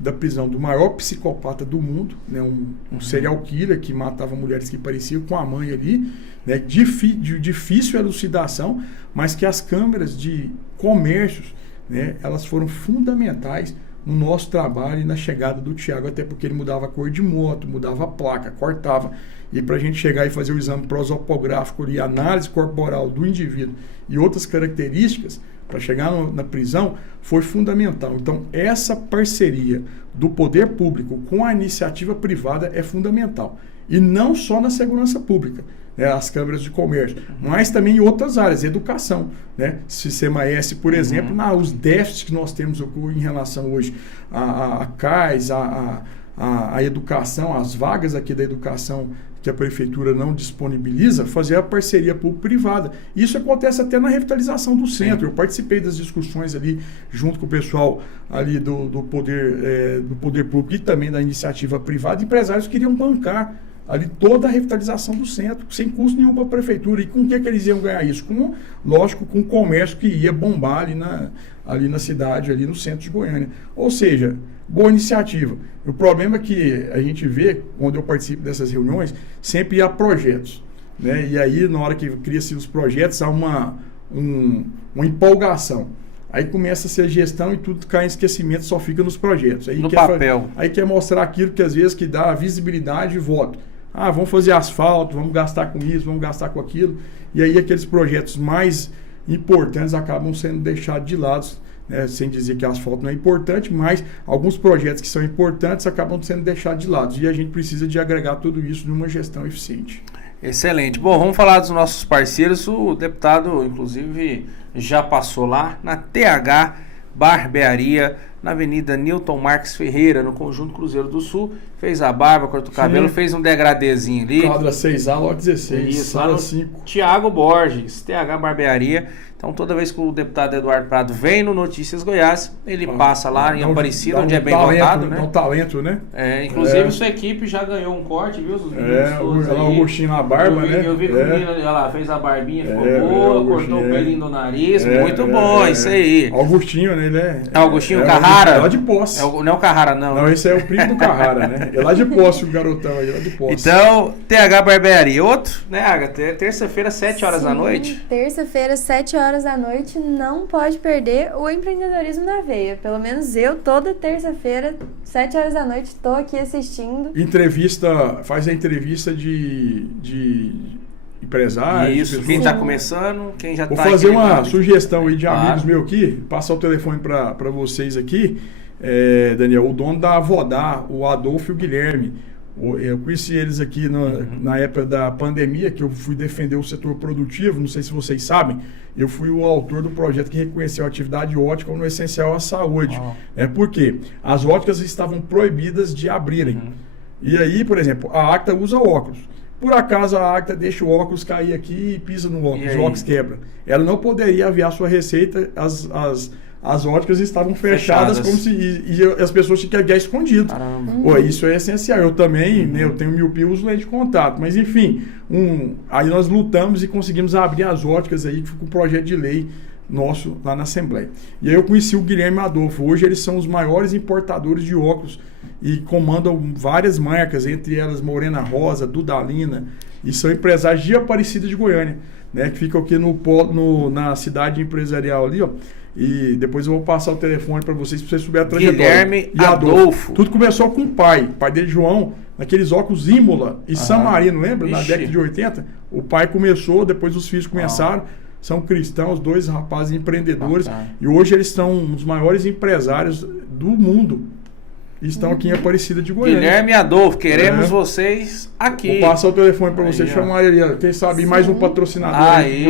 da prisão do maior psicopata do mundo, né? Um serial killer que matava mulheres que pareciam com a mãe ali, né? De difícil elucidação, mas que as câmeras de comércios, né? Elas foram fundamentais no nosso trabalho e na chegada do Thiago, até porque ele mudava a cor de moto, mudava a placa, cortava. E para a gente chegar e fazer o exame prosopográfico e análise corporal do indivíduo e outras características, para chegar na prisão, foi fundamental. Então, essa parceria do poder público com a iniciativa privada é fundamental. E não só na segurança pública, né, as câmeras de comércio, mas também em outras áreas, educação, né? Sistema S, por exemplo, os déficits que nós temos em relação hoje a CAIS, a educação, as vagas aqui da educação que a prefeitura não disponibiliza, fazer a parceria público-privada. Isso acontece até na revitalização do centro. Eu participei das discussões ali, junto com o pessoal ali do poder público e também da iniciativa privada. Empresários queriam bancar ali toda a revitalização do centro, sem custo nenhum para a prefeitura. E com o que eles iam ganhar isso? Lógico, com o comércio que ia bombar ali na cidade, ali no centro de Goiânia. Ou seja, boa iniciativa. O problema é que a gente vê, quando eu participo dessas reuniões, sempre há projetos, né? E aí, na hora que cria-se os projetos, há uma empolgação. Aí começa a ser gestão e tudo cai em esquecimento, só fica nos projetos. Aí no papel. Aí quer mostrar aquilo que às vezes que dá visibilidade e voto. Ah, vamos fazer asfalto, vamos gastar com isso, vamos gastar com aquilo. E aí aqueles projetos mais importantes acabam sendo deixados de lado, né? Sem dizer que asfalto não é importante, mas alguns projetos que são importantes acabam sendo deixados de lado. E a gente precisa de agregar tudo isso numa gestão eficiente. Excelente. Bom, vamos falar dos nossos parceiros. O deputado, inclusive, já passou lá na TH Barbearia, na Avenida Newton Marques Ferreira, no Conjunto Cruzeiro do Sul. Fez a barba, cortou o cabelo, fez um degradezinho ali. Quadra 6A, lote 16, isso, sala 5. Tiago Borges, TH Barbearia. Então, toda vez que o deputado Eduardo Prado vem no Notícias Goiás, ele passa lá em Aparecida, onde é bem votado, né? É um talento, né? Inclusive, sua equipe já ganhou um corte, viu? O Augustinho na barba, né? Eu vi que o menino, olha lá, fez a barbinha, ficou boa, cortou o pelinho do nariz, muito bom, isso aí. Augustinho, né? Ele é... Augustinho Carrara? É lá de Posse. Não é o Carrara, não. Não, esse é o primo do Carrara, né? É lá de Posse o garotão aí, lá de Posse. Então, TH Barbearia. Outro, né, Agatha? Terça-feira, 7 horas da noite. Terça-feira, 7 horas da noite, não pode perder o empreendedorismo na veia. Pelo menos eu, toda terça-feira, 7 horas da noite, estou aqui assistindo. Faz a entrevista de empresários. Isso, quem está começando, quem já está... Vou fazer uma sugestão aí de amigos meus aqui, passar o telefone para vocês aqui. Daniel, o dono da Avodar, o Adolfo e o Guilherme. Eu conheci eles aqui na época da pandemia, que eu fui defender o setor produtivo, não sei se vocês sabem, eu fui o autor do projeto que reconheceu a atividade ótica como essencial à saúde. Por quê? As óticas estavam proibidas de abrirem. E aí, por exemplo, a Acta usa óculos. Por acaso a Acta deixa o óculos cair aqui e pisa no óculos, o óculos quebra. Ela não poderia aviar sua receita, as óticas estavam fechadas. Como se e as pessoas tinham que aviar escondido. Isso é essencial. Eu também, né, eu tenho miopia e uso lente de contato. Mas enfim, aí nós lutamos e conseguimos abrir as óticas aí com um projeto de lei nosso lá na Assembleia. E aí eu conheci o Guilherme Adolfo. Hoje eles são os maiores importadores de óculos e comandam várias marcas, entre elas Morena Rosa, Dudalina, e são empresários de Aparecida de Goiânia, né, que ficam aqui na cidade empresarial ali, ó. E depois eu vou passar o telefone para vocês souberem a trajetória. Guilherme Adolfo. Tudo começou com o pai dele, João, naqueles óculos Imola e San Marino, lembra? Na década de 80. O pai começou, depois os filhos começaram. São cristãos, dois rapazes empreendedores. E hoje eles são um dos maiores empresários do mundo. E estão aqui em Aparecida de Goiânia. Guilherme Adolfo, queremos vocês aqui. Vou passar o telefone para você chamar ele. Quem sabe mais um patrocinador. Aí,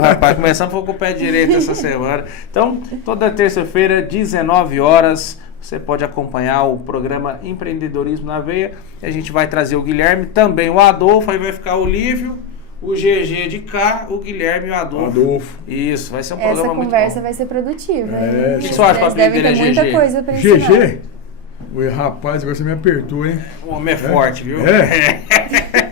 rapaz, começamos com o pé direito essa semana. Então, toda terça-feira, 19 horas, você pode acompanhar o programa Empreendedorismo na Veia. E a gente vai trazer o Guilherme, também o Adolfo, aí vai ficar o Lívio, o GG de cá, o Guilherme e o Adolfo. Isso, vai ser um programa muito bom. Essa conversa vai ser produtiva. O que você acha para devem ter muita coisa para ensinar. GG? Oi, rapaz, agora você me apertou, hein? O homem é forte, viu?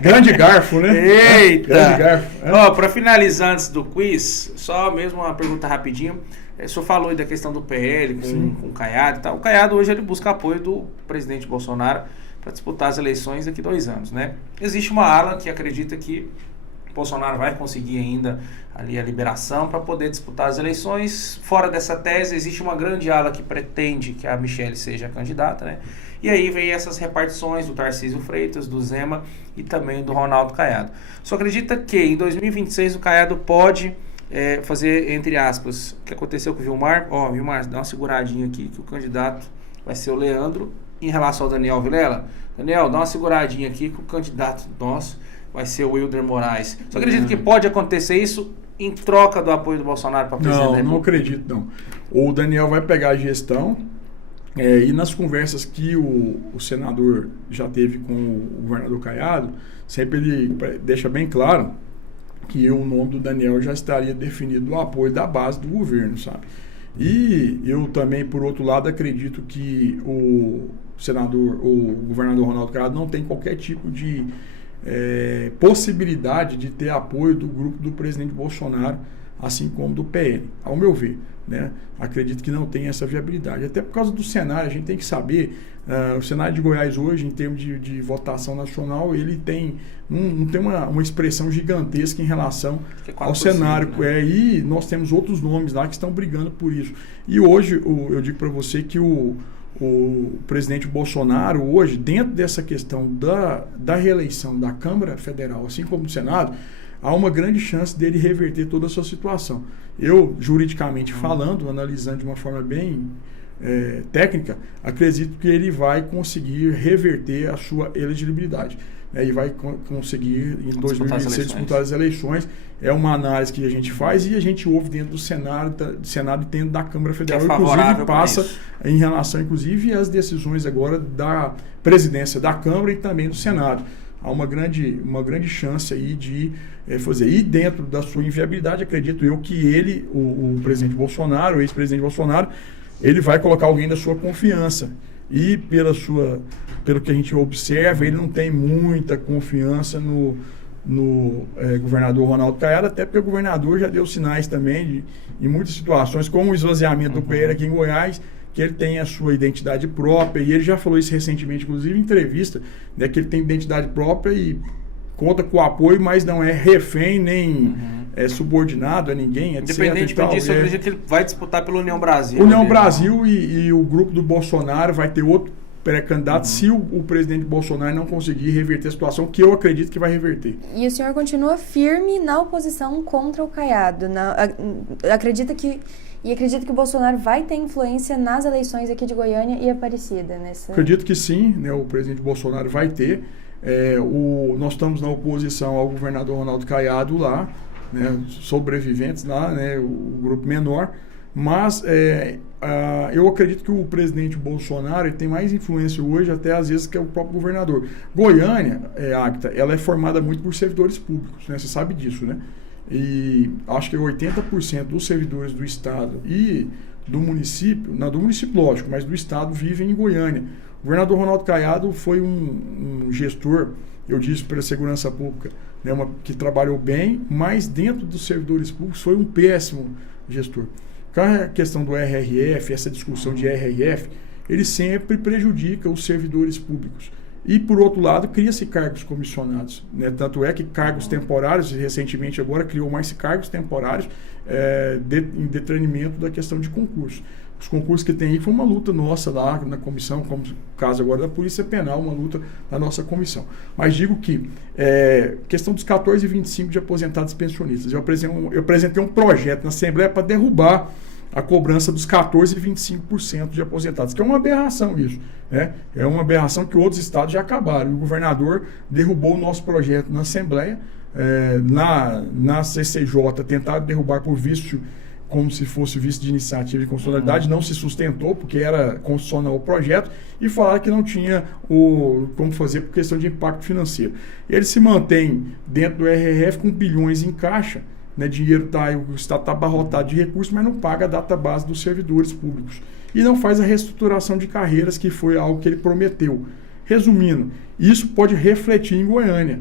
Grande garfo, né? Eita! Grande garfo. Ó, para finalizar antes do quiz, só mesmo uma pergunta rapidinho. O senhor falou aí da questão do PL com o Caiado e tal. O Caiado hoje ele busca apoio do presidente Bolsonaro para disputar as eleições daqui a 2 anos, né? Existe uma ala que acredita que Bolsonaro vai conseguir ainda ali a liberação para poder disputar as eleições. Fora dessa tese, existe uma grande ala que pretende que a Michelle seja a candidata, né? E aí vem essas repartições do Tarcísio Freitas, do Zema e também do Ronaldo Caiado. Só acredita que em 2026 o Caiado pode fazer, entre aspas, o que aconteceu com o Vilmar. Vilmar, dá uma seguradinha aqui que o candidato vai ser o Leandro em relação ao Daniel Vilela. Daniel, dá uma seguradinha aqui que o candidato nosso vai ser o Wilder Moraes. Só acredito que pode acontecer isso em troca do apoio do Bolsonaro para presidente? Não acredito, não. O Daniel vai pegar a gestão e nas conversas que o senador já teve com o governador Caiado, sempre ele deixa bem claro que o nome do Daniel já estaria definido no apoio da base do governo, sabe? E eu também, por outro lado, acredito que o governador Ronaldo Caiado não tem qualquer tipo de possibilidade de ter apoio do grupo do presidente Bolsonaro, assim como do PL, ao meu ver. Né? Acredito que não tem essa viabilidade. Até por causa do cenário, a gente tem que saber, o cenário de Goiás hoje, em termos de votação nacional, ele não tem uma expressão gigantesca em relação ao cenário. Né? E nós temos outros nomes lá que estão brigando por isso. E hoje, eu digo para você que o presidente Bolsonaro, hoje, dentro dessa questão da reeleição da Câmara Federal, assim como do Senado, há uma grande chance dele reverter toda a sua situação. Eu, juridicamente falando, analisando de uma forma bem técnica, acredito que ele vai conseguir reverter a sua elegibilidade. E vai conseguir, em 2026, disputar as eleições. É uma análise que a gente faz e a gente ouve dentro do Senado e dentro da Câmara Federal. Inclusive, passa em relação, inclusive, às decisões agora da presidência da Câmara e também do Senado. Há uma grande chance aí de fazer. E dentro da sua inviabilidade, acredito eu que ele, o presidente Bolsonaro, o ex-presidente Bolsonaro, ele vai colocar alguém da sua confiança. E pelo que a gente observa, ele não tem muita confiança no governador Ronaldo Caiado, até porque o governador já deu sinais também em muitas situações, como o esvaziamento do PL aqui em Goiás, que ele tem a sua identidade própria, e ele já falou isso recentemente, inclusive em entrevista, né, que ele tem identidade própria e conta com o apoio, mas não é refém, nem subordinado a ninguém, etc. Independentemente disso, eu acredito que ele vai disputar pela União Brasil. União Brasil e o grupo do Bolsonaro vai ter outro pré-candidato se o presidente Bolsonaro não conseguir reverter a situação, que eu acredito que vai reverter. E o senhor continua firme na oposição contra o Caiado. Acredita que o Bolsonaro vai ter influência nas eleições aqui de Goiânia e Aparecida? Acredito que sim, né, o presidente Bolsonaro vai ter. Nós estamos na oposição ao governador Ronaldo Caiado lá, né, sobreviventes lá, né, o grupo menor, mas eu acredito que o presidente Bolsonaro ele tem mais influência hoje, até às vezes, que é o próprio governador. Goiânia, Agatha, ela é formada muito por servidores públicos, né, você sabe disso, né? E acho que 80% dos servidores do Estado e do município, não do município lógico, mas do Estado vivem em Goiânia. O governador Ronaldo Caiado foi um gestor, eu disse, pela segurança pública, né, que trabalhou bem, mas dentro dos servidores públicos foi um péssimo gestor. Com a questão do RRF, essa discussão de RRF, ele sempre prejudica os servidores públicos. E, por outro lado, cria-se cargos comissionados. Né? Tanto é que cargos temporários, recentemente agora criou mais cargos temporários em detrimento da questão de concurso. Os concursos que tem aí foi uma luta nossa lá na comissão, como o caso agora da Polícia Penal, uma luta da nossa comissão. Mas digo que, questão dos 14,25 de aposentados e pensionistas, eu apresentei um projeto na Assembleia para derrubar a cobrança dos 14,25% de aposentados, que é uma aberração isso. Né? É uma aberração que outros estados já acabaram. O governador derrubou o nosso projeto na Assembleia, na CCJ, tentaram derrubar por vício, como se fosse vício de iniciativa e constitucionalidade, não se sustentou, porque era constitucional o projeto, e falaram que não tinha como fazer por questão de impacto financeiro. Ele se mantém dentro do RRF com bilhões em caixa, né, dinheiro o Estado está abarrotado de recursos, mas não paga a data base dos servidores públicos. E não faz a reestruturação de carreiras, que foi algo que ele prometeu. Resumindo, isso pode refletir em Goiânia.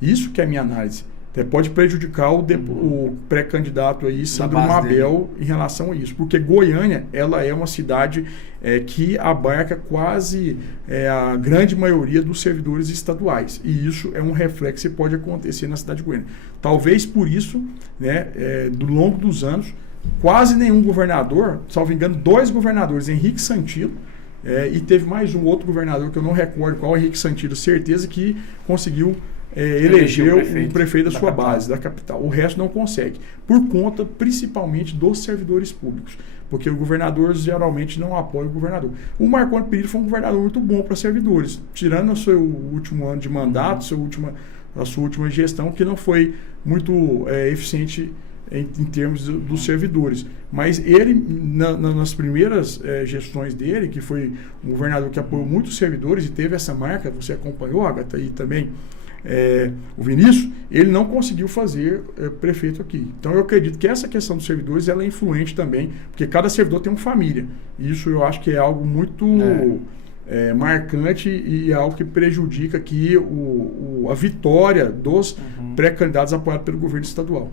Isso que é a minha análise. Pode prejudicar o pré-candidato aí, Sandro Mabel, em relação a isso. Porque Goiânia, ela é uma cidade que abarca quase a grande maioria dos servidores estaduais. E isso é um reflexo que pode acontecer na cidade de Goiânia. Talvez por isso, né, do longo dos anos, quase nenhum governador, salvo engano, 2 governadores, Henrique Santilo, e teve mais um outro governador, que eu não recordo qual, Henrique Santilo, certeza que conseguiu elegeu o prefeito da sua base, da capital. O resto não consegue, por conta principalmente dos servidores públicos, porque o governador geralmente não apoia o governador. O Marconi Perillo foi um governador muito bom para servidores, tirando o seu último ano de mandato, a sua última gestão, que não foi muito eficiente em termos dos servidores. Mas ele, nas primeiras gestões dele, que foi um governador que apoiou muitos servidores e teve essa marca, você acompanhou, Agatha, e também o Vinícius, ele não conseguiu fazer prefeito aqui. Então eu acredito que essa questão dos servidores ela é influente também, porque cada servidor tem uma família. Isso eu acho que é algo muito marcante e algo que prejudica aqui a vitória dos pré-candidatos apoiados pelo governo estadual.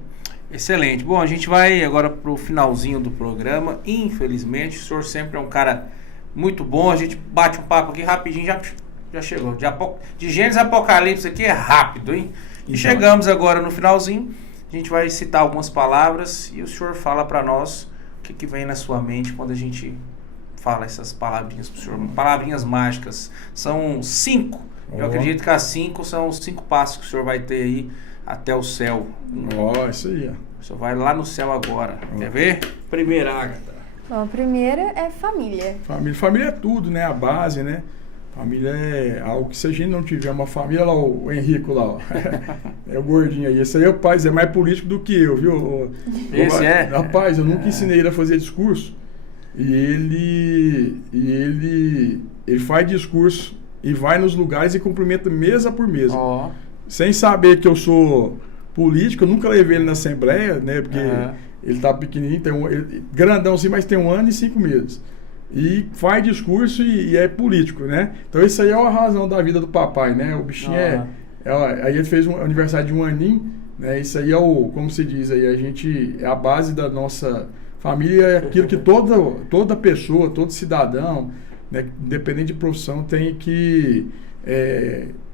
Excelente. Bom, a gente vai agora para o finalzinho do programa. Infelizmente, o senhor sempre é um cara muito bom. A gente bate um papo aqui rapidinho, já chegou. De Gênesis Apocalipse aqui é rápido, hein? E chegamos agora no finalzinho. A gente vai citar algumas palavras e o senhor fala para nós o que vem na sua mente quando a gente fala essas palavrinhas para o senhor. Palavrinhas mágicas. São 5. Eu acredito que as 5 são os 5 passos que o senhor vai ter aí até o céu. Isso aí. O senhor vai lá no céu agora. Quer ver? Primeira, Agatha. Bom, a primeira é família. Família é tudo, né? A base, né? Família é algo que se a gente não tiver uma família, lá o Henrico lá, ó. É o gordinho aí. Esse aí é o pai, é mais político do que eu, viu? Esse é? Rapaz, eu nunca ensinei ele a fazer discurso. E ele faz discurso e vai nos lugares e cumprimenta mesa por mesa. Sem saber que eu sou político, eu nunca levei ele na Assembleia, né? Porque ele tá pequenininho, grandão assim, mas tem 1 ano e 5 meses. E faz discurso e é político, né? Então isso aí é a razão da vida do papai, né? O bichinho aí ele fez um aniversário de 1 aninho, né? Isso aí é como se diz aí, é a base da nossa família, é aquilo que toda pessoa, todo cidadão, né, independente de profissão, tem que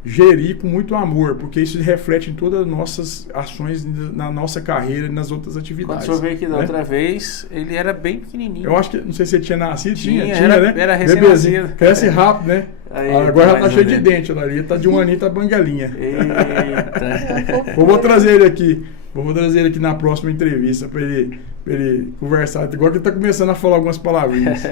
gerir com muito amor, porque isso reflete em todas as nossas ações na nossa carreira e nas outras atividades. Quando o senhor veio aqui da outra vez, ele era bem pequenininho. Eu acho que, não sei se ele tinha nascido, tinha, né? Era recém-nascido. Cresce rápido, né? Aí, agora já tá cheio de dente, ele tá de 1 aninho, tá banguelinha. Eita. Vou trazer ele aqui. Vou trazer ele aqui na próxima entrevista para ele conversar. Agora que ele está começando a falar algumas palavrinhas.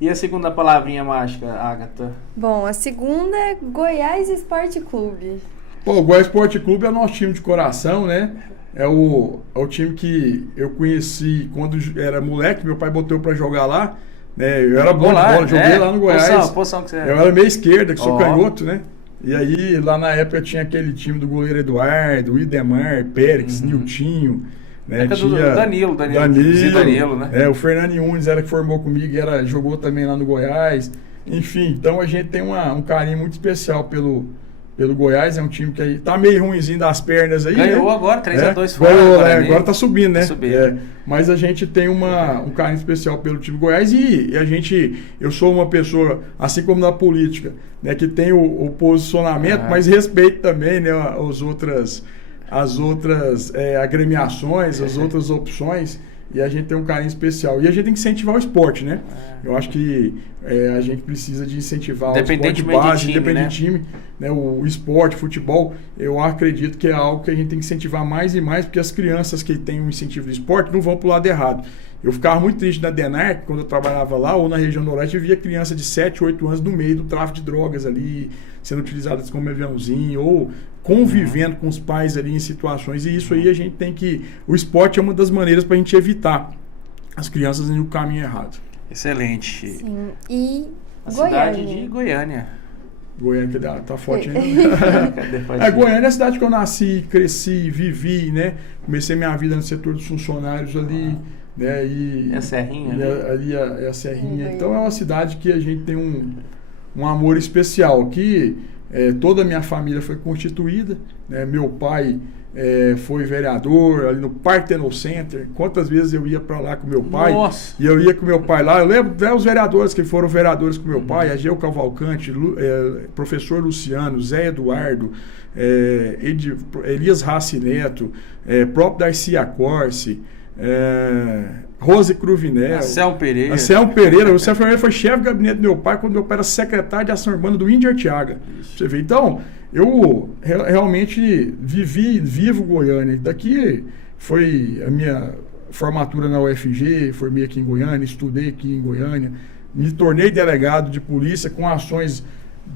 E a segunda palavrinha mágica, Agatha? Bom, a segunda é Goiás Esporte Clube. O Goiás Esporte Clube é o nosso time de coração, né? É o time que eu conheci quando era moleque. Meu pai botou para jogar lá. Né? Eu era bom de bola, joguei lá no Goiás. Posição que você eu era meio esquerda, que sou canhoto, né? E aí, lá na época, tinha aquele time do goleiro Eduardo, Idemar, Pérez, Niltinho, né? Tinha Danilo, né? O Fernando Yunes era que formou comigo e jogou também lá no Goiás. Enfim, então a gente tem um carinho muito especial pelo Goiás. É um time que tá meio ruimzinho das pernas aí. Ganhou, né? agora, 3-2 fora. Agora tá subindo, né? Subindo. Mas a gente tem um carinho especial pelo time Goiás e eu sou uma pessoa, assim como na política, né, que tem o posicionamento, mas respeito também, né, as outras agremiações, as outras opções, e a gente tem um carinho especial. E a gente tem que incentivar o esporte, né? Eu acho que a gente precisa de incentivar o esporte de base, independente de time, né? O esporte, futebol, eu acredito que é algo que a gente tem que incentivar mais e mais, porque as crianças que têm um incentivo do esporte não vão para o lado errado. Eu ficava muito triste na DENARC, quando eu trabalhava lá, ou na região noroeste, eu via criança de 7, 8 anos no meio do tráfico de drogas ali, sendo utilizadas como aviãozinho, ou convivendo com os pais ali em situações, e isso aí a gente tem que... O esporte é uma das maneiras para a gente evitar as crianças no caminho errado. Excelente. Sim, e a Goiânia. Cidade de Goiânia. Goiânia, tá forte ainda. Goiânia é a cidade que eu nasci, cresci, vivi, né? Comecei minha vida no setor dos funcionários ali, né? E a Serrinha, né? Ali é a Serrinha. Então é uma cidade que a gente tem um amor especial. Aqui toda a minha família foi constituída, né? Meu pai foi vereador ali no Partenol Center. Quantas vezes eu ia para lá com meu pai? Nossa. E eu ia com meu pai lá. Eu lembro os vereadores que foram vereadores com meu pai, Ageu Cavalcante, professor Luciano, Zé Eduardo, Elias Rassi Neto, próprio Darcia Corsi, Rose Cruvinel, Anselmo Pereira. O Anselmo Pereira foi chefe de gabinete do meu pai quando meu pai era secretário de ação urbana do Índio Artiaga. Você vê? Então, eu realmente vivo Goiânia. Daqui foi a minha formatura na UFG, formei aqui em Goiânia, estudei aqui em Goiânia, me tornei delegado de polícia com ações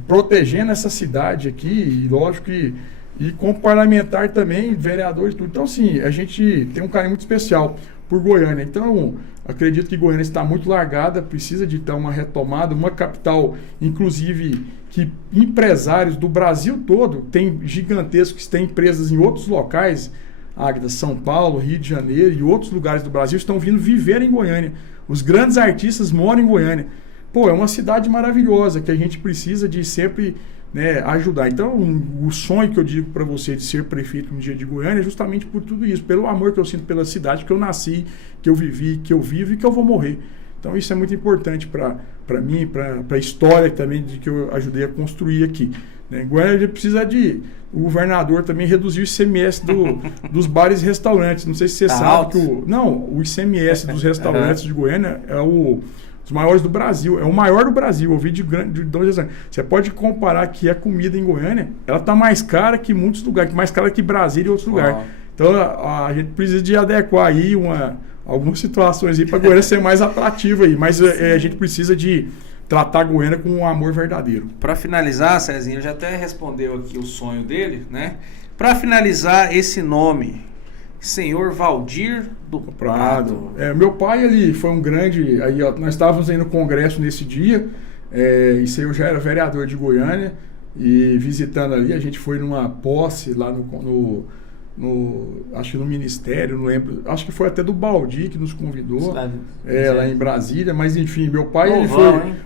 protegendo essa cidade aqui, e lógico que e como parlamentar também, vereador e tudo. Então, assim, a gente tem um carinho muito especial por Goiânia. Então, acredito que Goiânia está muito largada, precisa de ter uma retomada, uma capital, inclusive, que empresários do Brasil todo, tem gigantescos, tem empresas em outros locais, Águeda, São Paulo, Rio de Janeiro e outros lugares do Brasil estão vindo viver em Goiânia. Os grandes artistas moram em Goiânia. pô, é uma cidade maravilhosa que a gente precisa de sempre, né, ajudar. Então, o sonho que eu digo para você de ser prefeito um dia de Goiânia é justamente por tudo isso, pelo amor que eu sinto pela cidade, que eu nasci, que eu vivi, que eu vivo e que eu vou morrer. Então, isso é muito importante para mim, para a história também de que eu ajudei a construir aqui. Né? Goiânia a gente precisa o governador também reduzir o ICMS dos bares e restaurantes. Não sei se você sabe que o ICMS dos restaurantes de Goiânia é os maiores do Brasil, é o maior do Brasil, eu vi de você pode comparar que a comida em Goiânia, ela está mais cara que muitos lugares, mais cara que Brasília e outros lugares. Então a gente precisa de adequar aí algumas situações aí para Goiânia ser mais atrativa aí, mas a gente precisa de tratar Goiânia com um amor verdadeiro. Para finalizar, Cezinha, já até respondeu aqui o sonho dele, né? Para finalizar, esse nome, Senhor Valdir do Prado. Meu pai, ele foi um grande... Aí, ó, nós estávamos aí no congresso nesse dia, isso aí eu já era vereador de Goiânia, e visitando ali, a gente foi numa posse lá acho que no Ministério, não lembro, acho que foi até do Baldi que nos convidou, lá em Brasília, mas enfim, meu pai,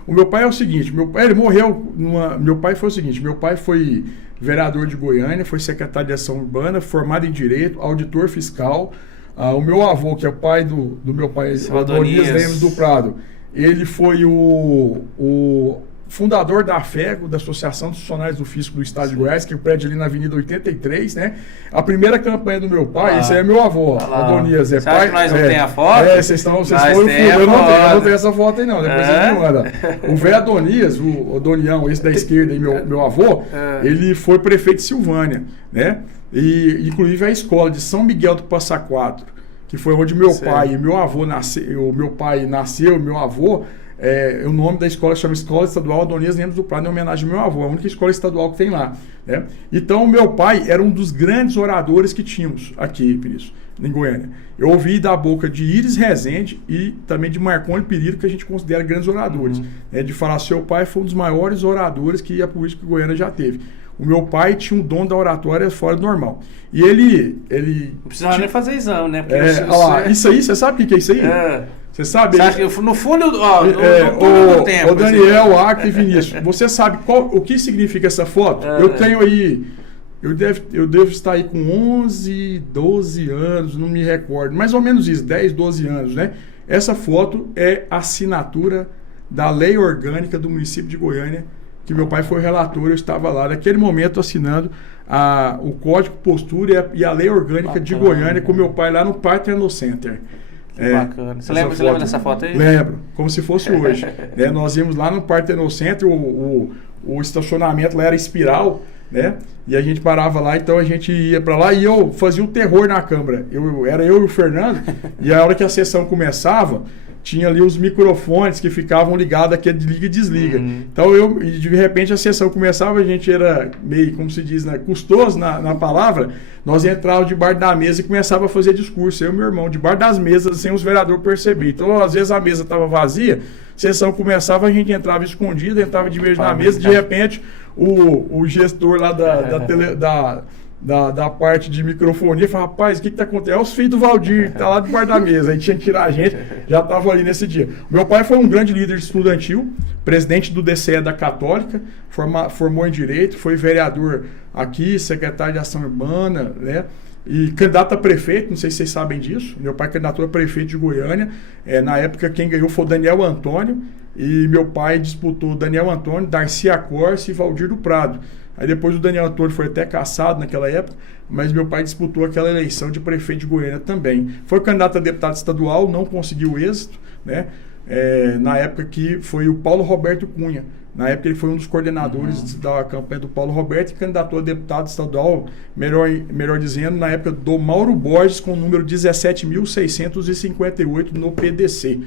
o meu pai é o seguinte, ele morreu meu pai foi o seguinte, meu pai foi vereador de Goiânia, foi secretário de Ação Urbana, formado em Direito, auditor fiscal. O meu avô, que é o pai do meu pai, Adonias Lemos do Prado, ele foi o fundador da AFEGO, da Associação dos Funcionários do Fisco do Estado de Goiás, que é o prédio ali na Avenida 83, né? A primeira campanha do meu pai, esse aí é meu avô, Adonias. Você acha que nós não tem a foto? Vocês foram fundo, eu não tenho essa foto aí não, depois você me manda. O velho Adonias, o Donião, esse da esquerda aí, meu avô, ele foi prefeito de Silvânia, né? E inclusive a escola de São Miguel do Passa Quatro, que foi onde meu pai e meu avô nasceu, meu pai nasceu, meu avô... o nome da escola chama Escola Estadual Adonias Lemos do Prado, em homenagem ao meu avô, a única escola estadual que tem lá, né? Então, o meu pai era um dos grandes oradores que tínhamos aqui, Pirício, em Goiânia. Eu ouvi da boca de Iris Rezende e também de Marconi Pereira, que a gente considera grandes oradores. De falar, seu pai foi um dos maiores oradores que a política goiana já teve. O meu pai tinha um dom da oratória fora do normal. E ele não precisava nem fazer exame, né? Isso aí, você sabe o que é isso aí? Você sabe? No fundo, do tempo. O Daniel, Acre e Vinícius, você sabe o que significa essa foto? Eu tenho aí, eu devo estar aí com 11, 12 anos, não me recordo, mais ou menos isso, 10, 12 anos, né? Essa foto é a assinatura da lei orgânica do município de Goiânia, que meu pai foi relator, eu estava lá, naquele momento assinando o Código Postura e a lei orgânica de Goiânia com meu pai lá no Parthenon Center. Bacana. Você lembra dessa foto aí? Lembro, como se fosse hoje. Nós íamos lá no Parthenon Center, o estacionamento lá era espiral, né? E a gente parava lá, então a gente ia para lá e eu fazia um terror na Câmara. Era eu e o Fernando, e a hora que a sessão começava, tinha ali os microfones que ficavam ligados aqui, liga e desliga. Então de repente a sessão começava, a gente era meio, como se diz, né, custoso na palavra, nós entrávamos debaixo da mesa e começava a fazer discurso, eu e meu irmão, debaixo das mesas, sem os vereadores perceber. Então, às vezes a mesa estava vazia, a sessão começava, a gente entrava escondido, entrava de vez na mesa, de repente o gestor lá da parte de microfonia, falava, rapaz, o que está acontecendo? É os filhos do Valdir, que está lá debaixo da mesa, aí tinha que tirar a gente, já estava ali nesse dia. Meu pai foi um grande líder estudantil, presidente do DCE da Católica, formou em Direito, foi vereador aqui, secretário de Ação Urbana, né? E candidato a prefeito, não sei se vocês sabem disso, meu pai candidatou a prefeito de Goiânia, na época quem ganhou foi o Daniel Antônio, e meu pai disputou Daniel Antônio, Darcy Acorce e Valdir do Prado. Aí depois o Daniel Antônio foi até cassado naquela época, mas meu pai disputou aquela eleição de prefeito de Goiânia também. Foi candidato a deputado estadual, não conseguiu êxito, né? Na época que foi o Paulo Roberto Cunha. Na época ele foi um dos coordenadores da campanha do Paulo Roberto e candidatou a deputado estadual, melhor dizendo, na época do Mauro Borges, com o número 17.658 no PDC.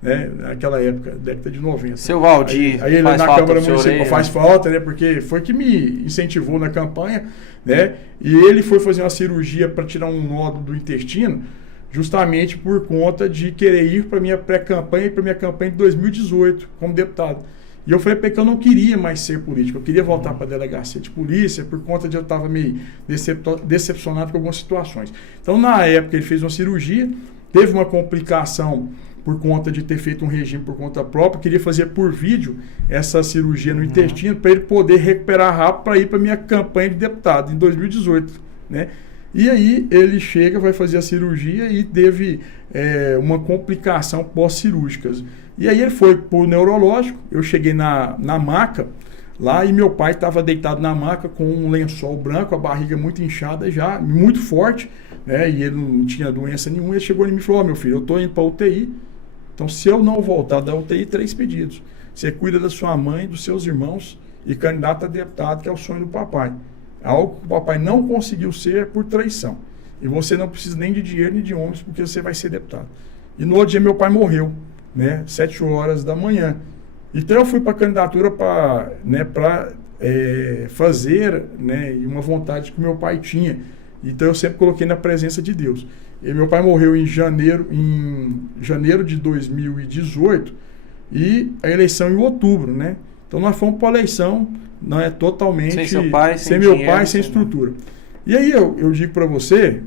Né, naquela época, década de 90. Seu Valdir, aí ele na Câmara Municipal faz falta, né, porque foi que me incentivou na campanha, né, e ele foi fazer uma cirurgia para tirar um nódulo do intestino, justamente por conta de querer ir para minha pré-campanha e para minha campanha de 2018 como deputado. E eu falei porque eu não queria mais ser político, eu queria voltar para a delegacia de polícia, por conta de eu estava meio decepcionado com algumas situações. Então, na época, ele fez uma cirurgia, teve uma complicação por conta de ter feito um regime por conta própria, queria fazer por vídeo essa cirurgia no intestino para ele poder recuperar rápido para ir para minha campanha de deputado em 2018, né? E aí ele chega, vai fazer a cirurgia e teve uma complicação pós-cirúrgica. E aí ele foi para o neurológico, eu cheguei na maca lá e meu pai estava deitado na maca com um lençol branco, a barriga muito inchada já, muito forte, né? E ele não tinha doença nenhuma. Ele chegou em mim e falou: meu filho, eu estou indo para a UTI, então se eu não voltar da UTI, 3 pedidos. Você cuida da sua mãe, dos seus irmãos e candidato a deputado, que é o sonho do papai. Algo que o papai não conseguiu ser por traição. E você não precisa nem de dinheiro nem de homens, porque você vai ser deputado. E no outro dia meu pai morreu, né? 7 horas da manhã. Então eu fui para a candidatura para fazer, né, uma vontade que meu pai tinha. Então eu sempre coloquei na presença de Deus. E meu pai morreu em janeiro de 2018 e a eleição em outubro, né? Então nós fomos para a eleição, não é totalmente sem seu pai, sem meu pai, sem estrutura. E aí eu digo para você,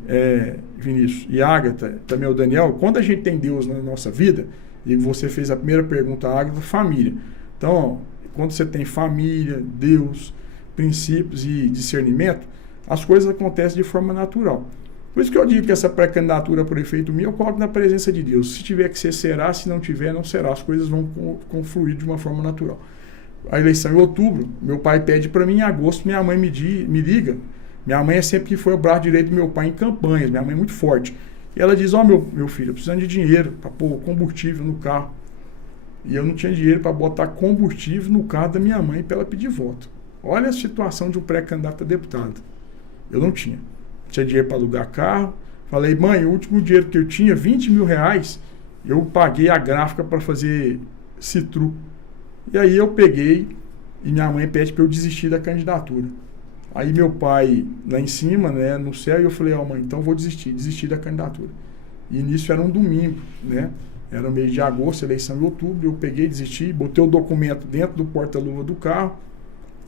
Vinícius e Ágata, também o Daniel, quando a gente tem Deus na nossa vida, e você fez a primeira pergunta, Ágata, família. Então, quando você tem família, Deus, princípios e discernimento, as coisas acontecem de forma natural. Por isso que eu digo que essa pré-candidatura a prefeito minha, eu coloco na presença de Deus. Se tiver que ser, será. Se não tiver, não será. As coisas vão confluir de uma forma natural. A eleição em outubro, meu pai pede para mim, em agosto minha mãe me liga. Minha mãe é sempre que foi o braço direito do meu pai em campanhas, minha mãe é muito forte. E ela diz: meu filho, eu precisando de dinheiro para pôr combustível no carro. E eu não tinha dinheiro para botar combustível no carro da minha mãe para ela pedir voto. Olha a situação de um pré-candidato a deputado. Eu não tinha. Tinha dinheiro para alugar carro. Falei: mãe, o último dinheiro que eu tinha, 20 mil reais, eu paguei a gráfica para fazer Citru. E aí eu peguei e minha mãe pede para eu desistir da candidatura. Aí meu pai lá em cima, né, no céu, e eu falei: mãe, então eu vou desistir da candidatura. E nisso era um domingo, né? Era no mês de agosto, eleição em outubro, eu peguei, desisti, botei o documento dentro do porta-luva do carro,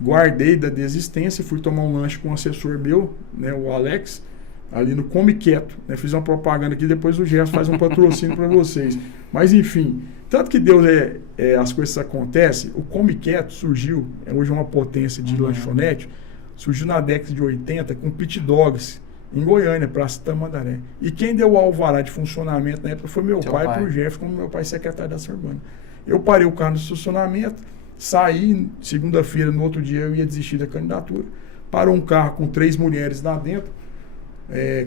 guardei da desistência, fui tomar um lanche com um assessor meu, né, o Alex, ali no Come Quieto, né? Fiz uma propaganda aqui, depois o Gerson faz um patrocínio para vocês. Mas enfim, tanto que Deus as coisas acontecem, o Come Quieto surgiu, hoje é uma potência de lanchonete, surgiu na década de 80 com Pit Dogs, em Goiânia, Praça Tamandaré. E quem deu o alvará de funcionamento na época foi meu pai para o Jeff, como meu pai secretário da Sorbana. Eu parei o carro no estacionamento, saí, segunda-feira, no outro dia eu ia desistir da candidatura. Parou um carro com 3 mulheres lá dentro,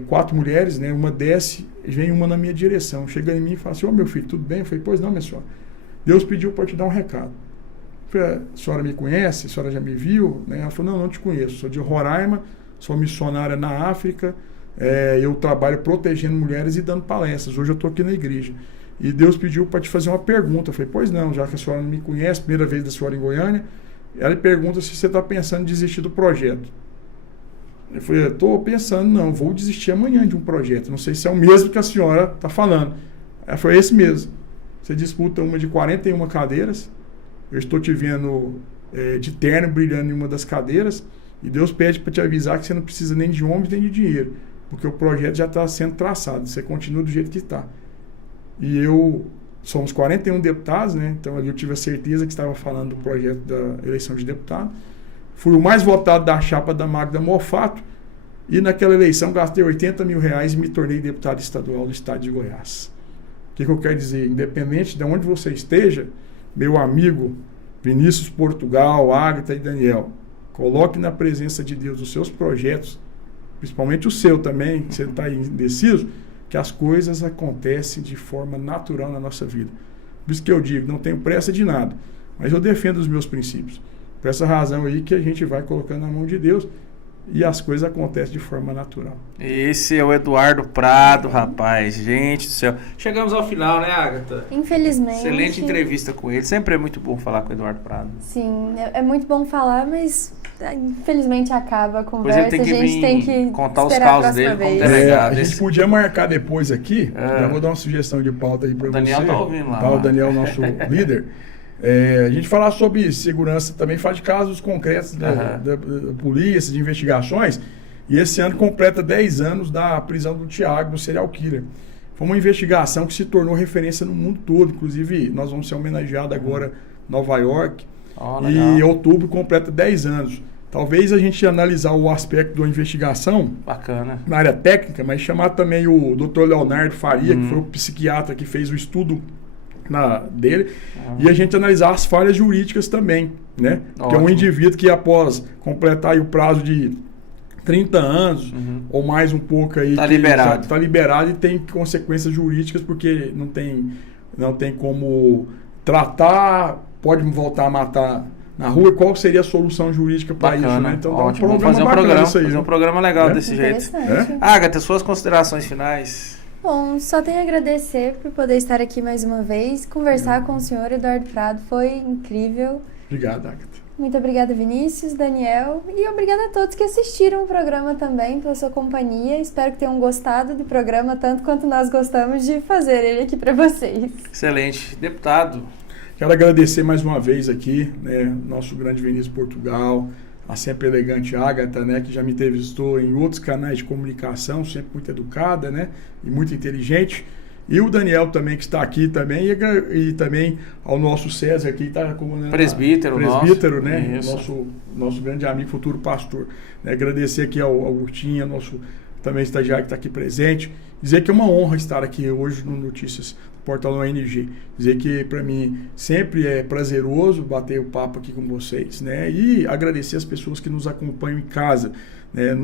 4 mulheres, né? Uma desce, vem uma na minha direção. Chega em mim e fala assim: meu filho, tudo bem? Eu falei: pois não, minha senhora. Deus pediu para te dar um recado. Eu falei: a senhora me conhece? A senhora já me viu? Né? Ela falou: não te conheço. Sou de Roraima, sou missionária na África, eu trabalho protegendo mulheres e dando palestras. Hoje eu estou aqui na igreja. E Deus pediu para te fazer uma pergunta. Eu falei: pois não, já que a senhora não me conhece, primeira vez da senhora em Goiânia. Ela pergunta se você está pensando em desistir do projeto. Eu falei: eu estou pensando, não, vou desistir amanhã de um projeto. Não sei se é o mesmo que a senhora está falando. Ela falou: esse mesmo. Você disputa uma de 41 cadeiras. Eu estou te vendo de terno brilhando em uma das cadeiras. E Deus pede para te avisar que você não precisa nem de homens nem de dinheiro. Porque o projeto já está sendo traçado. Você continua do jeito que está. E somos 41 deputados, né? Então ali eu tive a certeza que estava falando do projeto da eleição de deputado. Fui o mais votado da chapa da Magda Mofato. E naquela eleição gastei 80 mil reais e me tornei deputado estadual do estado de Goiás. O que eu quero dizer? Independente de onde você esteja, meu amigo Vinícius Portugal, Ágata e Daniel, coloque na presença de Deus os seus projetos, principalmente o seu também, que você está indeciso, que as coisas acontecem de forma natural na nossa vida. Por isso que eu digo, não tenho pressa de nada, mas eu defendo os meus princípios. Por essa razão aí que a gente vai colocando na mão de Deus e as coisas acontecem de forma natural. Esse é o Eduardo Prado, rapaz. Gente do céu. Chegamos ao final, né, Ágata? Infelizmente. Excelente entrevista com ele. Sempre é muito bom falar com o Eduardo Prado. Sim, é muito bom falar, mas infelizmente acaba a conversa. Pois ele tem que a gente tem que contar os causos dele como delegado. A gente podia marcar depois aqui. Já vou dar uma sugestão de pauta aí para você. O Daniel tá ouvindo lá. O Daniel, nosso líder. A gente falar sobre segurança também, fala de casos concretos da polícia, de investigações. E esse ano completa 10 anos da prisão do Thiago, do serial killer. Foi uma investigação que se tornou referência no mundo todo. Inclusive, nós vamos ser homenageados agora em Nova York. E em outubro completa 10 anos. Talvez a gente analisar o aspecto da investigação bacana na área técnica, mas chamar também o Dr. Leonardo Faria, que foi o psiquiatra que fez o estudo dele, e a gente analisar as falhas jurídicas também, né? Ótimo. Que é um indivíduo que após completar aí o prazo de 30 anos ou mais um pouco aí, Tá liberado e tem consequências jurídicas porque não tem como tratar, pode voltar a matar na rua. Qual seria a solução jurídica para isso, né? Então ótimo. dá um programa bacana isso aí. Fazer um programa legal desse jeito. Agatha, suas considerações finais. Bom, só tenho a agradecer por poder estar aqui mais uma vez, conversar com o senhor Eduardo Prado, foi incrível. Obrigado, Agatha. Muito obrigada, Vinícius, Daniel, e obrigada a todos que assistiram o programa também, pela sua companhia. Espero que tenham gostado do programa, tanto quanto nós gostamos de fazer ele aqui para vocês. Excelente. Deputado. Quero agradecer mais uma vez aqui, né, nosso grande Vinícius Portugal, a sempre elegante Agatha, né, que já me entrevistou em outros canais de comunicação, sempre muito educada, né, e muito inteligente. E o Daniel também, que está aqui também, e também ao nosso César, que está como presbítero, né, nosso grande amigo, futuro pastor. Né, agradecer aqui ao Agostinho, nosso também estagiário que está aqui presente. Dizer que é uma honra estar aqui hoje no Notícias do Portal ONG. Dizer que para mim sempre é prazeroso bater o papo aqui com vocês, né? E agradecer as pessoas que nos acompanham em casa, né?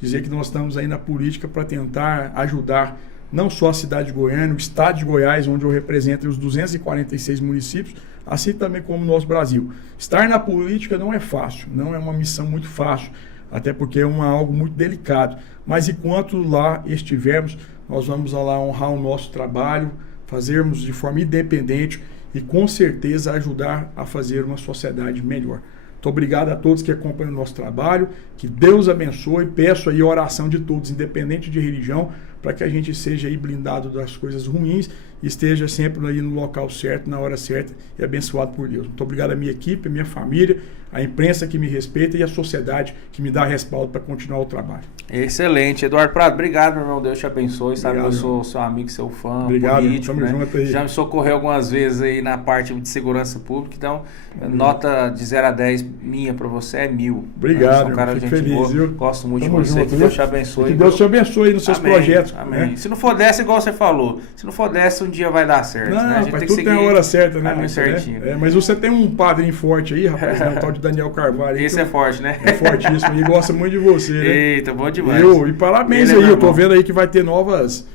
Dizer que nós estamos aí na política para tentar ajudar não só a cidade de Goiânia, o estado de Goiás, onde eu represento os 246 municípios, assim também como o nosso Brasil. Estar na política não é fácil, não é uma missão muito fácil, até porque é algo muito delicado. Mas enquanto lá estivermos, nós vamos lá honrar o nosso trabalho, fazermos de forma independente e com certeza ajudar a fazer uma sociedade melhor. Muito obrigado a todos que acompanham o nosso trabalho, que Deus abençoe, peço aí a oração de todos, independente de religião, para que a gente seja aí blindado das coisas ruins e esteja sempre aí no local certo, na hora certa e abençoado por Deus. Muito obrigado à minha equipe, à minha família, à imprensa que me respeita e à sociedade que me dá respaldo para continuar o trabalho. Excelente. Eduardo Prado, obrigado, meu irmão. Deus te abençoe. Obrigado, sabe que eu sou seu amigo, seu fã, obrigado, político, tamo né? junto aí. Já me socorreu algumas vezes aí na parte de segurança pública, então nota de 0 a 10 minha para você é 1000. Obrigado, né? Um cara fico de gente feliz, boa. viu? Gosto muito Tamo de você, junto, que Deus te abençoe. Que Deus te abençoe nos seus projetos. Amém. Né? Se não for dessa, igual você falou, se não for dessa, um dia vai dar certo. Não, né? A gente rapaz, tem que tudo tem a hora certa, né? Muito certinho. Mas você tem um padrinho forte aí, rapaz, né? O tal de Daniel Carvalho. Esse é forte, né? É fortíssimo e gosta muito de você, né? Eita, bom demais. E parabéns aí, eu tô vendo aí que vai ter novas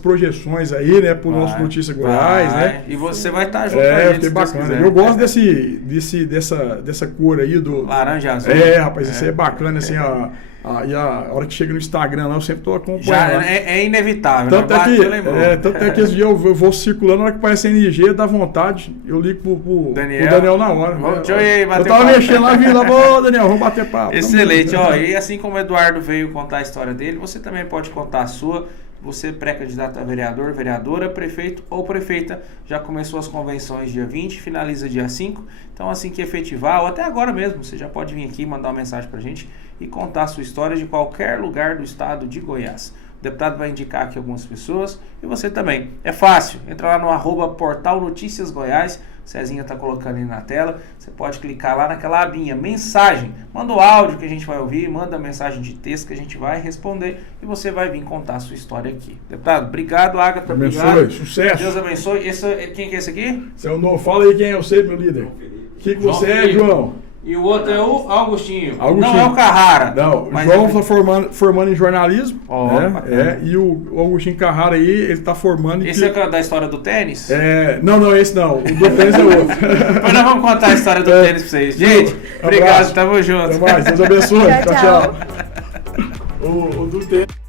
projeções aí, né, pro nosso Notícia Goiás, né? E você vai estar junto com a gente, que bacana. Eu gosto dessa cor aí do... Laranja azul. Rapaz, isso aí é bacana, assim, e a hora que chega no Instagram lá, eu sempre tô acompanhando. É inevitável, tanto é que esse dia eu vou circulando, na hora que aparece a NG, dá vontade, eu ligo pro Daniel na hora. Eu tava mexendo lá, vi lá, Daniel, vamos bater papo. Excelente, e assim como o Eduardo veio contar a história dele, você também pode contar a sua. Você pré-candidato a vereador, vereadora, prefeito ou prefeita, já começou as convenções dia 20, finaliza dia 5, então assim que efetivar, ou até agora mesmo, você já pode vir aqui mandar uma mensagem pra gente e contar a sua história de qualquer lugar do estado de Goiás. O deputado vai indicar aqui algumas pessoas e você também. É fácil, entra lá no @Portal Notícias Goiás, Cezinha está colocando aí na tela, você pode clicar lá naquela abinha, mensagem, manda o áudio que a gente vai ouvir, manda a mensagem de texto que a gente vai responder e você vai vir contar a sua história aqui. Deputado, obrigado, Agatha, obrigado. Sucesso. Deus abençoe. Quem que é esse aqui? Esse é o novo. Fala aí quem é você, meu líder. O que você é, João? E o outro é o Augustinho. Não é o Carrara. Não, o João está formando em jornalismo. Né? E o Augustinho Carrara aí, ele está formando... Esse é da história do tênis? Não, esse não. O do tênis é outro. Mas nós vamos contar a história do tênis para vocês. Gente, obrigado, tamo junto. Até mais, Deus abençoe. Tchau. O do tênis...